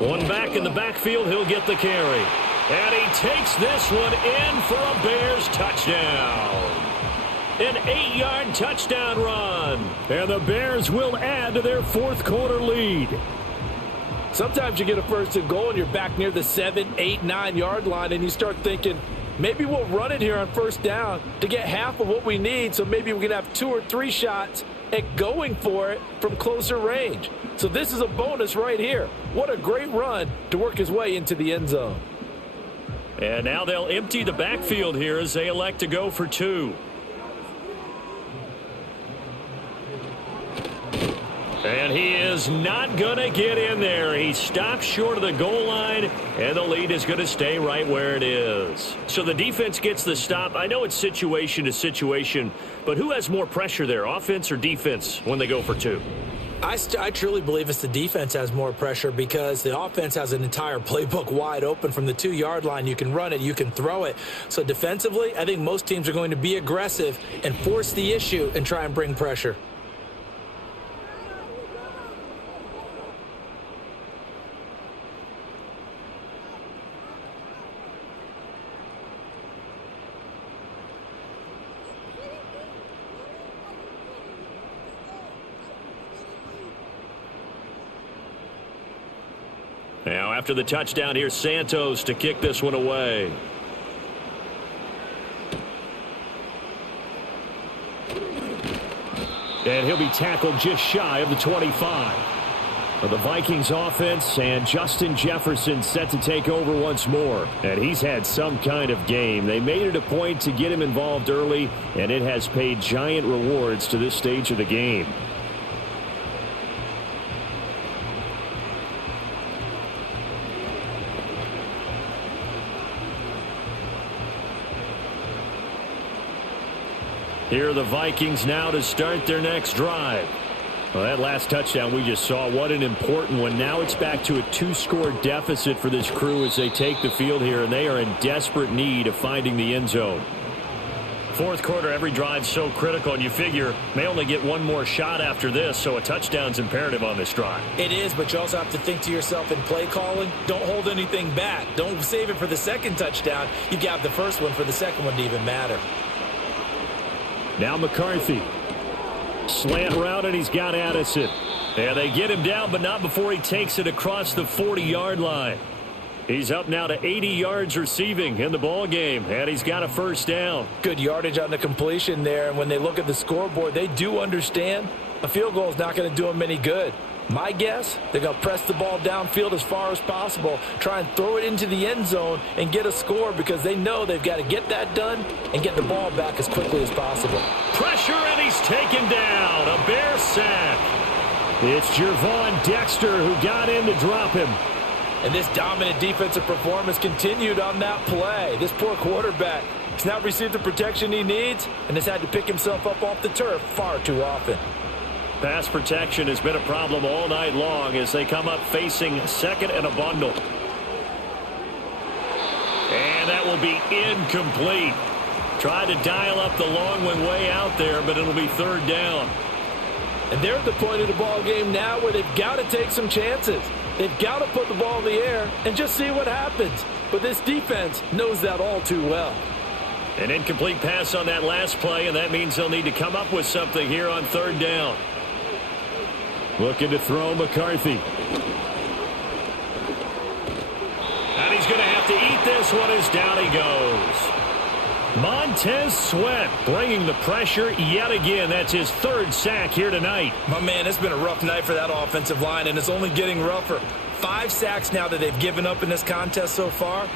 One back in the backfield, he'll get the carry. And he takes this one in for a Bears touchdown. An 8-yard touchdown run. And the Bears will add to their fourth quarter lead. Sometimes you get a first and goal and you're back near the 7, 8, 9-yard line and you start thinking, maybe we'll run it here on first down to get half of what we need, so maybe we can have 2 or 3 shots at going for it from closer range. So this is a bonus right here. What a great run to work his way into the end zone. And now they'll empty the backfield here as they elect to go for 2. And he is not going to get in there. He stops short of the goal line, and the lead is going to stay right where it is. So the defense gets the stop. I know it's situation to situation, but who has more pressure there, offense or defense, when they go for 2? I truly believe it's the defense has more pressure because the offense has an entire playbook wide open from the 2-yard line. You can run it, you can throw it. So defensively, I think most teams are going to be aggressive and force the issue and try and bring pressure. Now, after the touchdown, here's Santos to kick this one away. And he'll be tackled just shy of the 25. The Vikings offense and Justin Jefferson set to take over once more. And he's had some kind of game. They made it a point to get him involved early, and it has paid giant rewards to this stage of the game. Here are the Vikings now to start their next drive. Well, that last touchdown we just saw, what an important one. Now it's back to a 2-score deficit for this crew as they take the field here, and they are in desperate need of finding the end zone. Fourth quarter, every drive's so critical, and you figure may only get one more shot after this, so a touchdown's imperative on this drive. It is, but you also have to think to yourself in play calling, don't hold anything back. Don't save it for the second touchdown. You got the first one for the second one to even matter. Now McCarthy. Slant route, and he's got Addison. And they get him down, but not before he takes it across the 40-yard line. He's up now to 80 yards receiving in the ball game, and he's got a first down. Good yardage on the completion there, and when they look at the scoreboard, they do understand a field goal is not going to do them any good. My guess, they're going to press the ball downfield as far as possible, try and throw it into the end zone and get a score because they know they've got to get that done and get the ball back as quickly as possible. Pressure, and he's taken down. A Bear sack. It's Jervon Dexter who got in to drop him. And this dominant defensive performance continued on that play. This poor quarterback has not received the protection he needs and has had to pick himself up off the turf far too often. Pass protection has been a problem all night long as they come up facing second and a bundle. And that will be incomplete. Tried to dial up the long one way out there, but it'll be third down. And they're at the point of the ball game now where they've got to take some chances. They've got to put the ball in the air and just see what happens. But this defense knows that all too well. An incomplete pass on that last play, and that means they'll need to come up with something here on third down. Looking to throw McCarthy. And he's going to have to eat this one as down he goes. Montez Sweat bringing the pressure yet again. That's his third sack here tonight. My man, it's been a rough night for that offensive line, and it's only getting rougher. 5 sacks now that they've given up in this contest so far.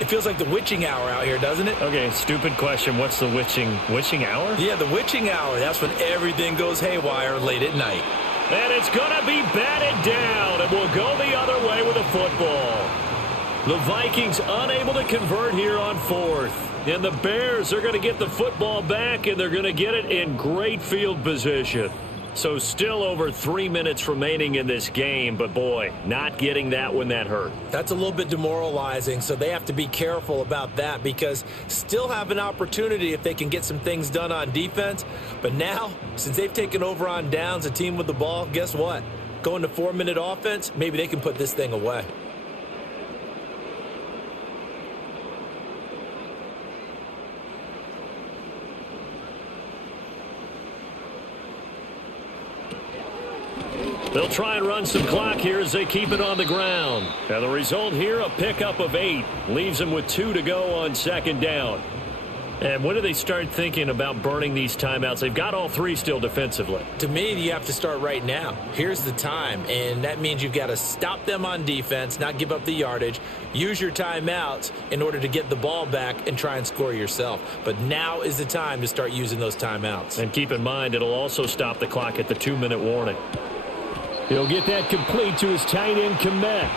It feels like the witching hour out here, doesn't it? Okay, stupid question. What's the witching hour? Yeah, the witching hour. That's when everything goes haywire late at night. And it's going to be batted down, and we'll go the other way with a football. The Vikings unable to convert here on fourth. And the Bears are going to get the football back, and they're going to get it in great field position. So still over 3 minutes remaining in this game, but boy, not getting that when that hurt. That's a little bit demoralizing, so they have to be careful about that because still have an opportunity if they can get some things done on defense. But now, since they've taken over on downs, a team with the ball, guess what? Going to 4-minute offense, maybe they can put this thing away. They'll try and run some clock here as they keep it on the ground. And the result here, a pickup of 8. Leaves them with 2 to go on second down. And when do they start thinking about burning these timeouts? They've got all 3 still defensively. To me, you have to start right now. Here's the time, and that means you've got to stop them on defense, not give up the yardage, use your timeouts in order to get the ball back and try and score yourself. But now is the time to start using those timeouts. And keep in mind, it'll also stop the clock at the 2-minute warning. He'll get that complete to his tight end, Komet.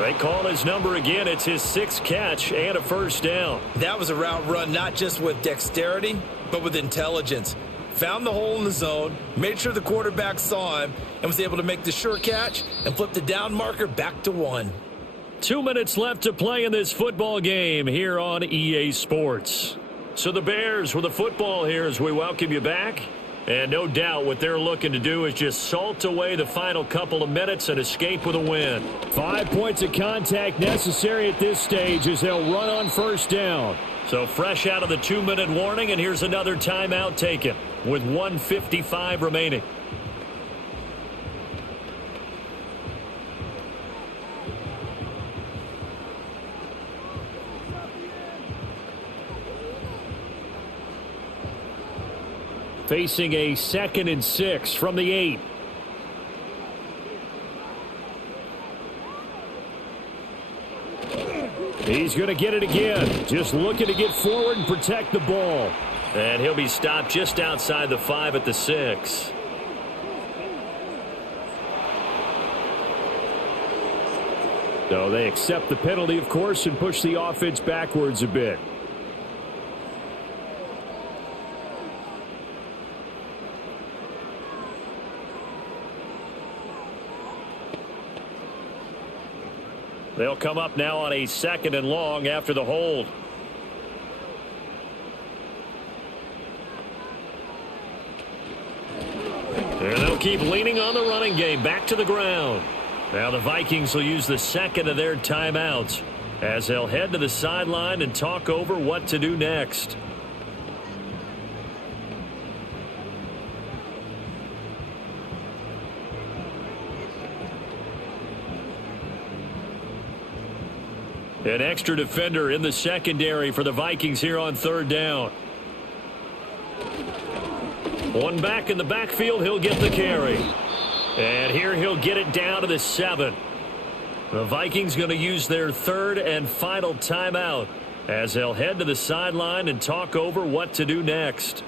They call his number again. It's his 6th catch and a first down. That was a route run not just with dexterity, but with intelligence. Found the hole in the zone, made sure the quarterback saw him, and was able to make the sure catch and flip the down marker back to 1. 2 minutes left to play in this football game here on EA Sports. So the Bears with the football here as we welcome you back. And no doubt what they're looking to do is just salt away the final couple of minutes and escape with a win. 5 points of contact necessary at this stage as they'll run on first down. So fresh out of the 2-minute warning, and here's another timeout taken with 1:55 remaining. Facing a 2nd and 6 from the 8. He's going to get it again. Just looking to get forward and protect the ball. And he'll be stopped just outside the 5 at the 6. So they accept the penalty, of course, and push the offense backwards a bit. They'll come up now on a 2nd and long after the hold. And they'll keep leaning on the running game back to the ground. Now the Vikings will use the 2nd of their timeouts as they'll head to the sideline and talk over what to do next. An extra defender in the secondary for the Vikings here on 3rd down. One back in the backfield, he'll get the carry. And here he'll get it down to the 7. The Vikings going to use their 3rd and final timeout as they'll head to the sideline and talk over what to do next.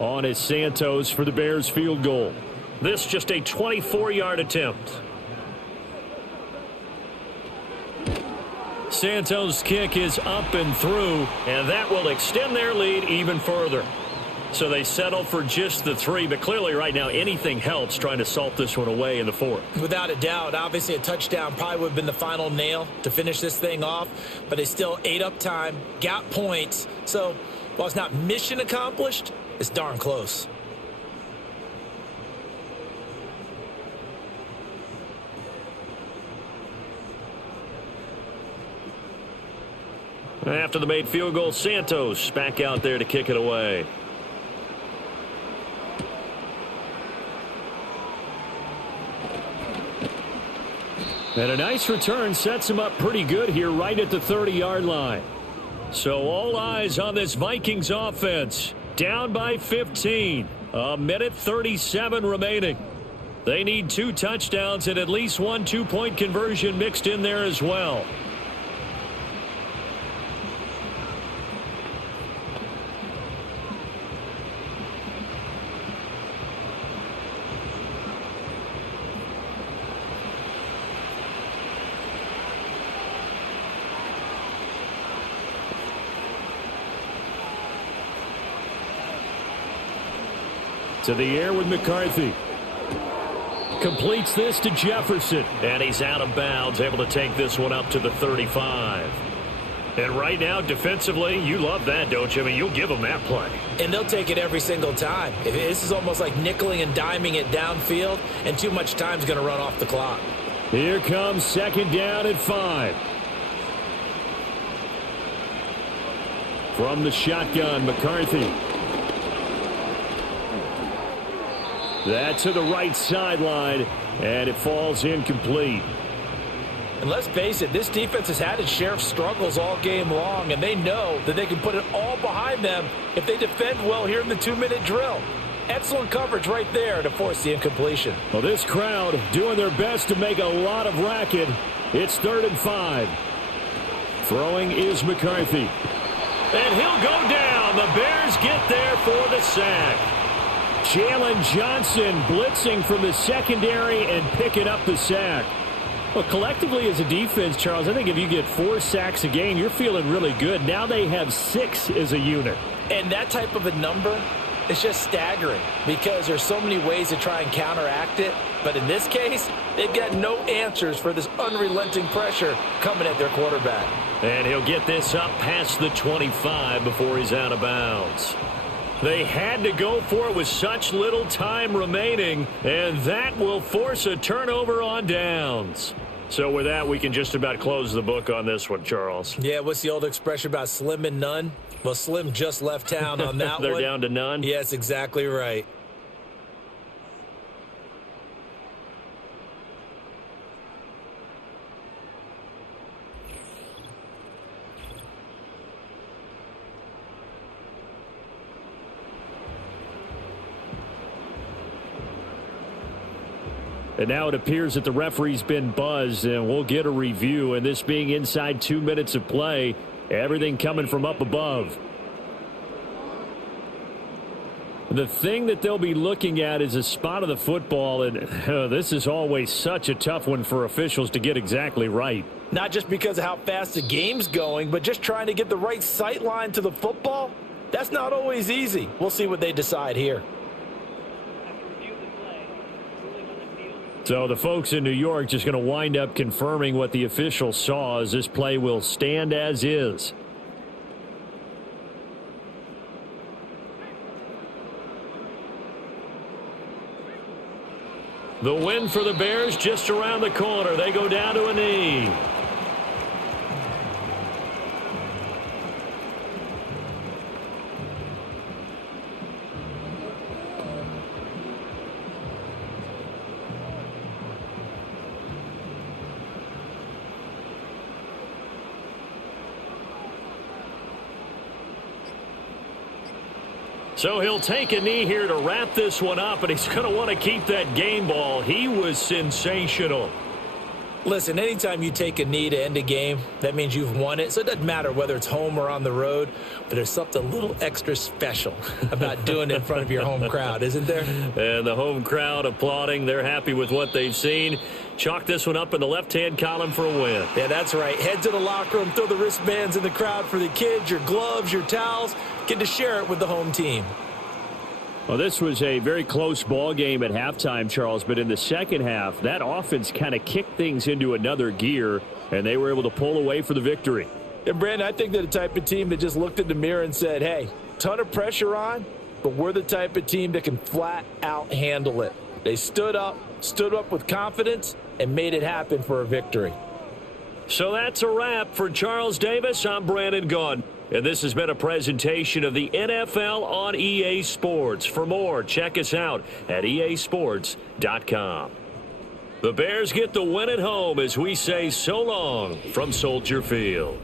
On is Santos for the Bears field goal. This just a 24-yard attempt. Santos' kick is up and through, and that will extend their lead even further. So they settle for just the 3, but clearly right now anything helps trying to salt this one away in the 4th. Without a doubt, obviously a touchdown probably would have been the final nail to finish this thing off, but they still ate up time, got points. So while it's not mission accomplished, it's darn close. After the made field goal, Santos back out there to kick it away. And a nice return sets him up pretty good here right at the 30-yard line. So all eyes on this Vikings offense. Down by 15. 1:37 remaining. They need 2 touchdowns and at least 1 2-point conversion mixed in there as well. To the air with McCarthy. Completes this to Jefferson. And he's out of bounds, able to take this one up to the 35. And right now, defensively, you love that, don't you? I mean, you'll give them that play. And they'll take it every single time. This is almost like nickeling and diming it downfield, and too much time's going to run off the clock. Here comes 2nd down and 5. From the shotgun, McCarthy. That to the right sideline, and it falls incomplete. And let's face it, this defense has had its share of struggles all game long, and they know that they can put it all behind them if they defend well here in the 2-minute drill. Excellent coverage right there to force the incompletion. Well, this crowd doing their best to make a lot of racket. It's 3rd and 5. Throwing is McCarthy. And he'll go down. The Bears get there for the sack. Jalen Johnson blitzing from the secondary and picking up the sack. Well, collectively as a defense, Charles, I think if you get 4 sacks a game, you're feeling really good. Now they have 6 as a unit. And that type of a number is just staggering because there's so many ways to try and counteract it. But in this case, they've got no answers for this unrelenting pressure coming at their quarterback. And he'll get this up past the 25 before he's out of bounds. They had to go for it with such little time remaining, and that will force a turnover on downs. So with that, we can just about close the book on this one, Charles. Yeah, what's the old expression about slim and none? Well, Slim just left town on that They're one. down to none? Yes, exactly right. And now it appears that the referee's been buzzed, and we'll get a review. And this being inside 2 minutes of play, everything coming from up above. The thing that they'll be looking at is a spot of the football, and this is always such a tough one for officials to get exactly right. Not just because of how fast the game's going, but just trying to get the right sight line to the football. That's not always easy. We'll see what they decide here. So the folks in New York just going to wind up confirming what the official saw, as this play will stand as is. The win for the Bears just around the corner. They go down to a knee. So he'll take a knee here to wrap this one up, and he's going to want to keep that game ball. He was sensational. Listen, anytime you take a knee to end a game, that means you've won it. So it doesn't matter whether it's home or on the road, but there's something a little extra special about doing it in front of your home crowd, isn't there? And the home crowd applauding. They're happy with what they've seen. Chalk this one up in the left-hand column for a win. Yeah, that's right. Head to the locker room, throw the wristbands in the crowd for the kids, your gloves, your towels. Get to share it with the home team. Well, this was a very close ball game at halftime, Charles, but in the second half, that offense kind of kicked things into another gear, and they were able to pull away for the victory. And, Brandon, I think they're the type of team that just looked in the mirror and said, hey, ton of pressure on, but we're the type of team that can flat out handle it. They stood up with confidence, and made it happen for a victory. So that's a wrap for Charles Davis. I'm Brandon Gunn. And this has been a presentation of the NFL on EA Sports. For more, check us out at easports.com. The Bears get the win at home as we say so long from Soldier Field.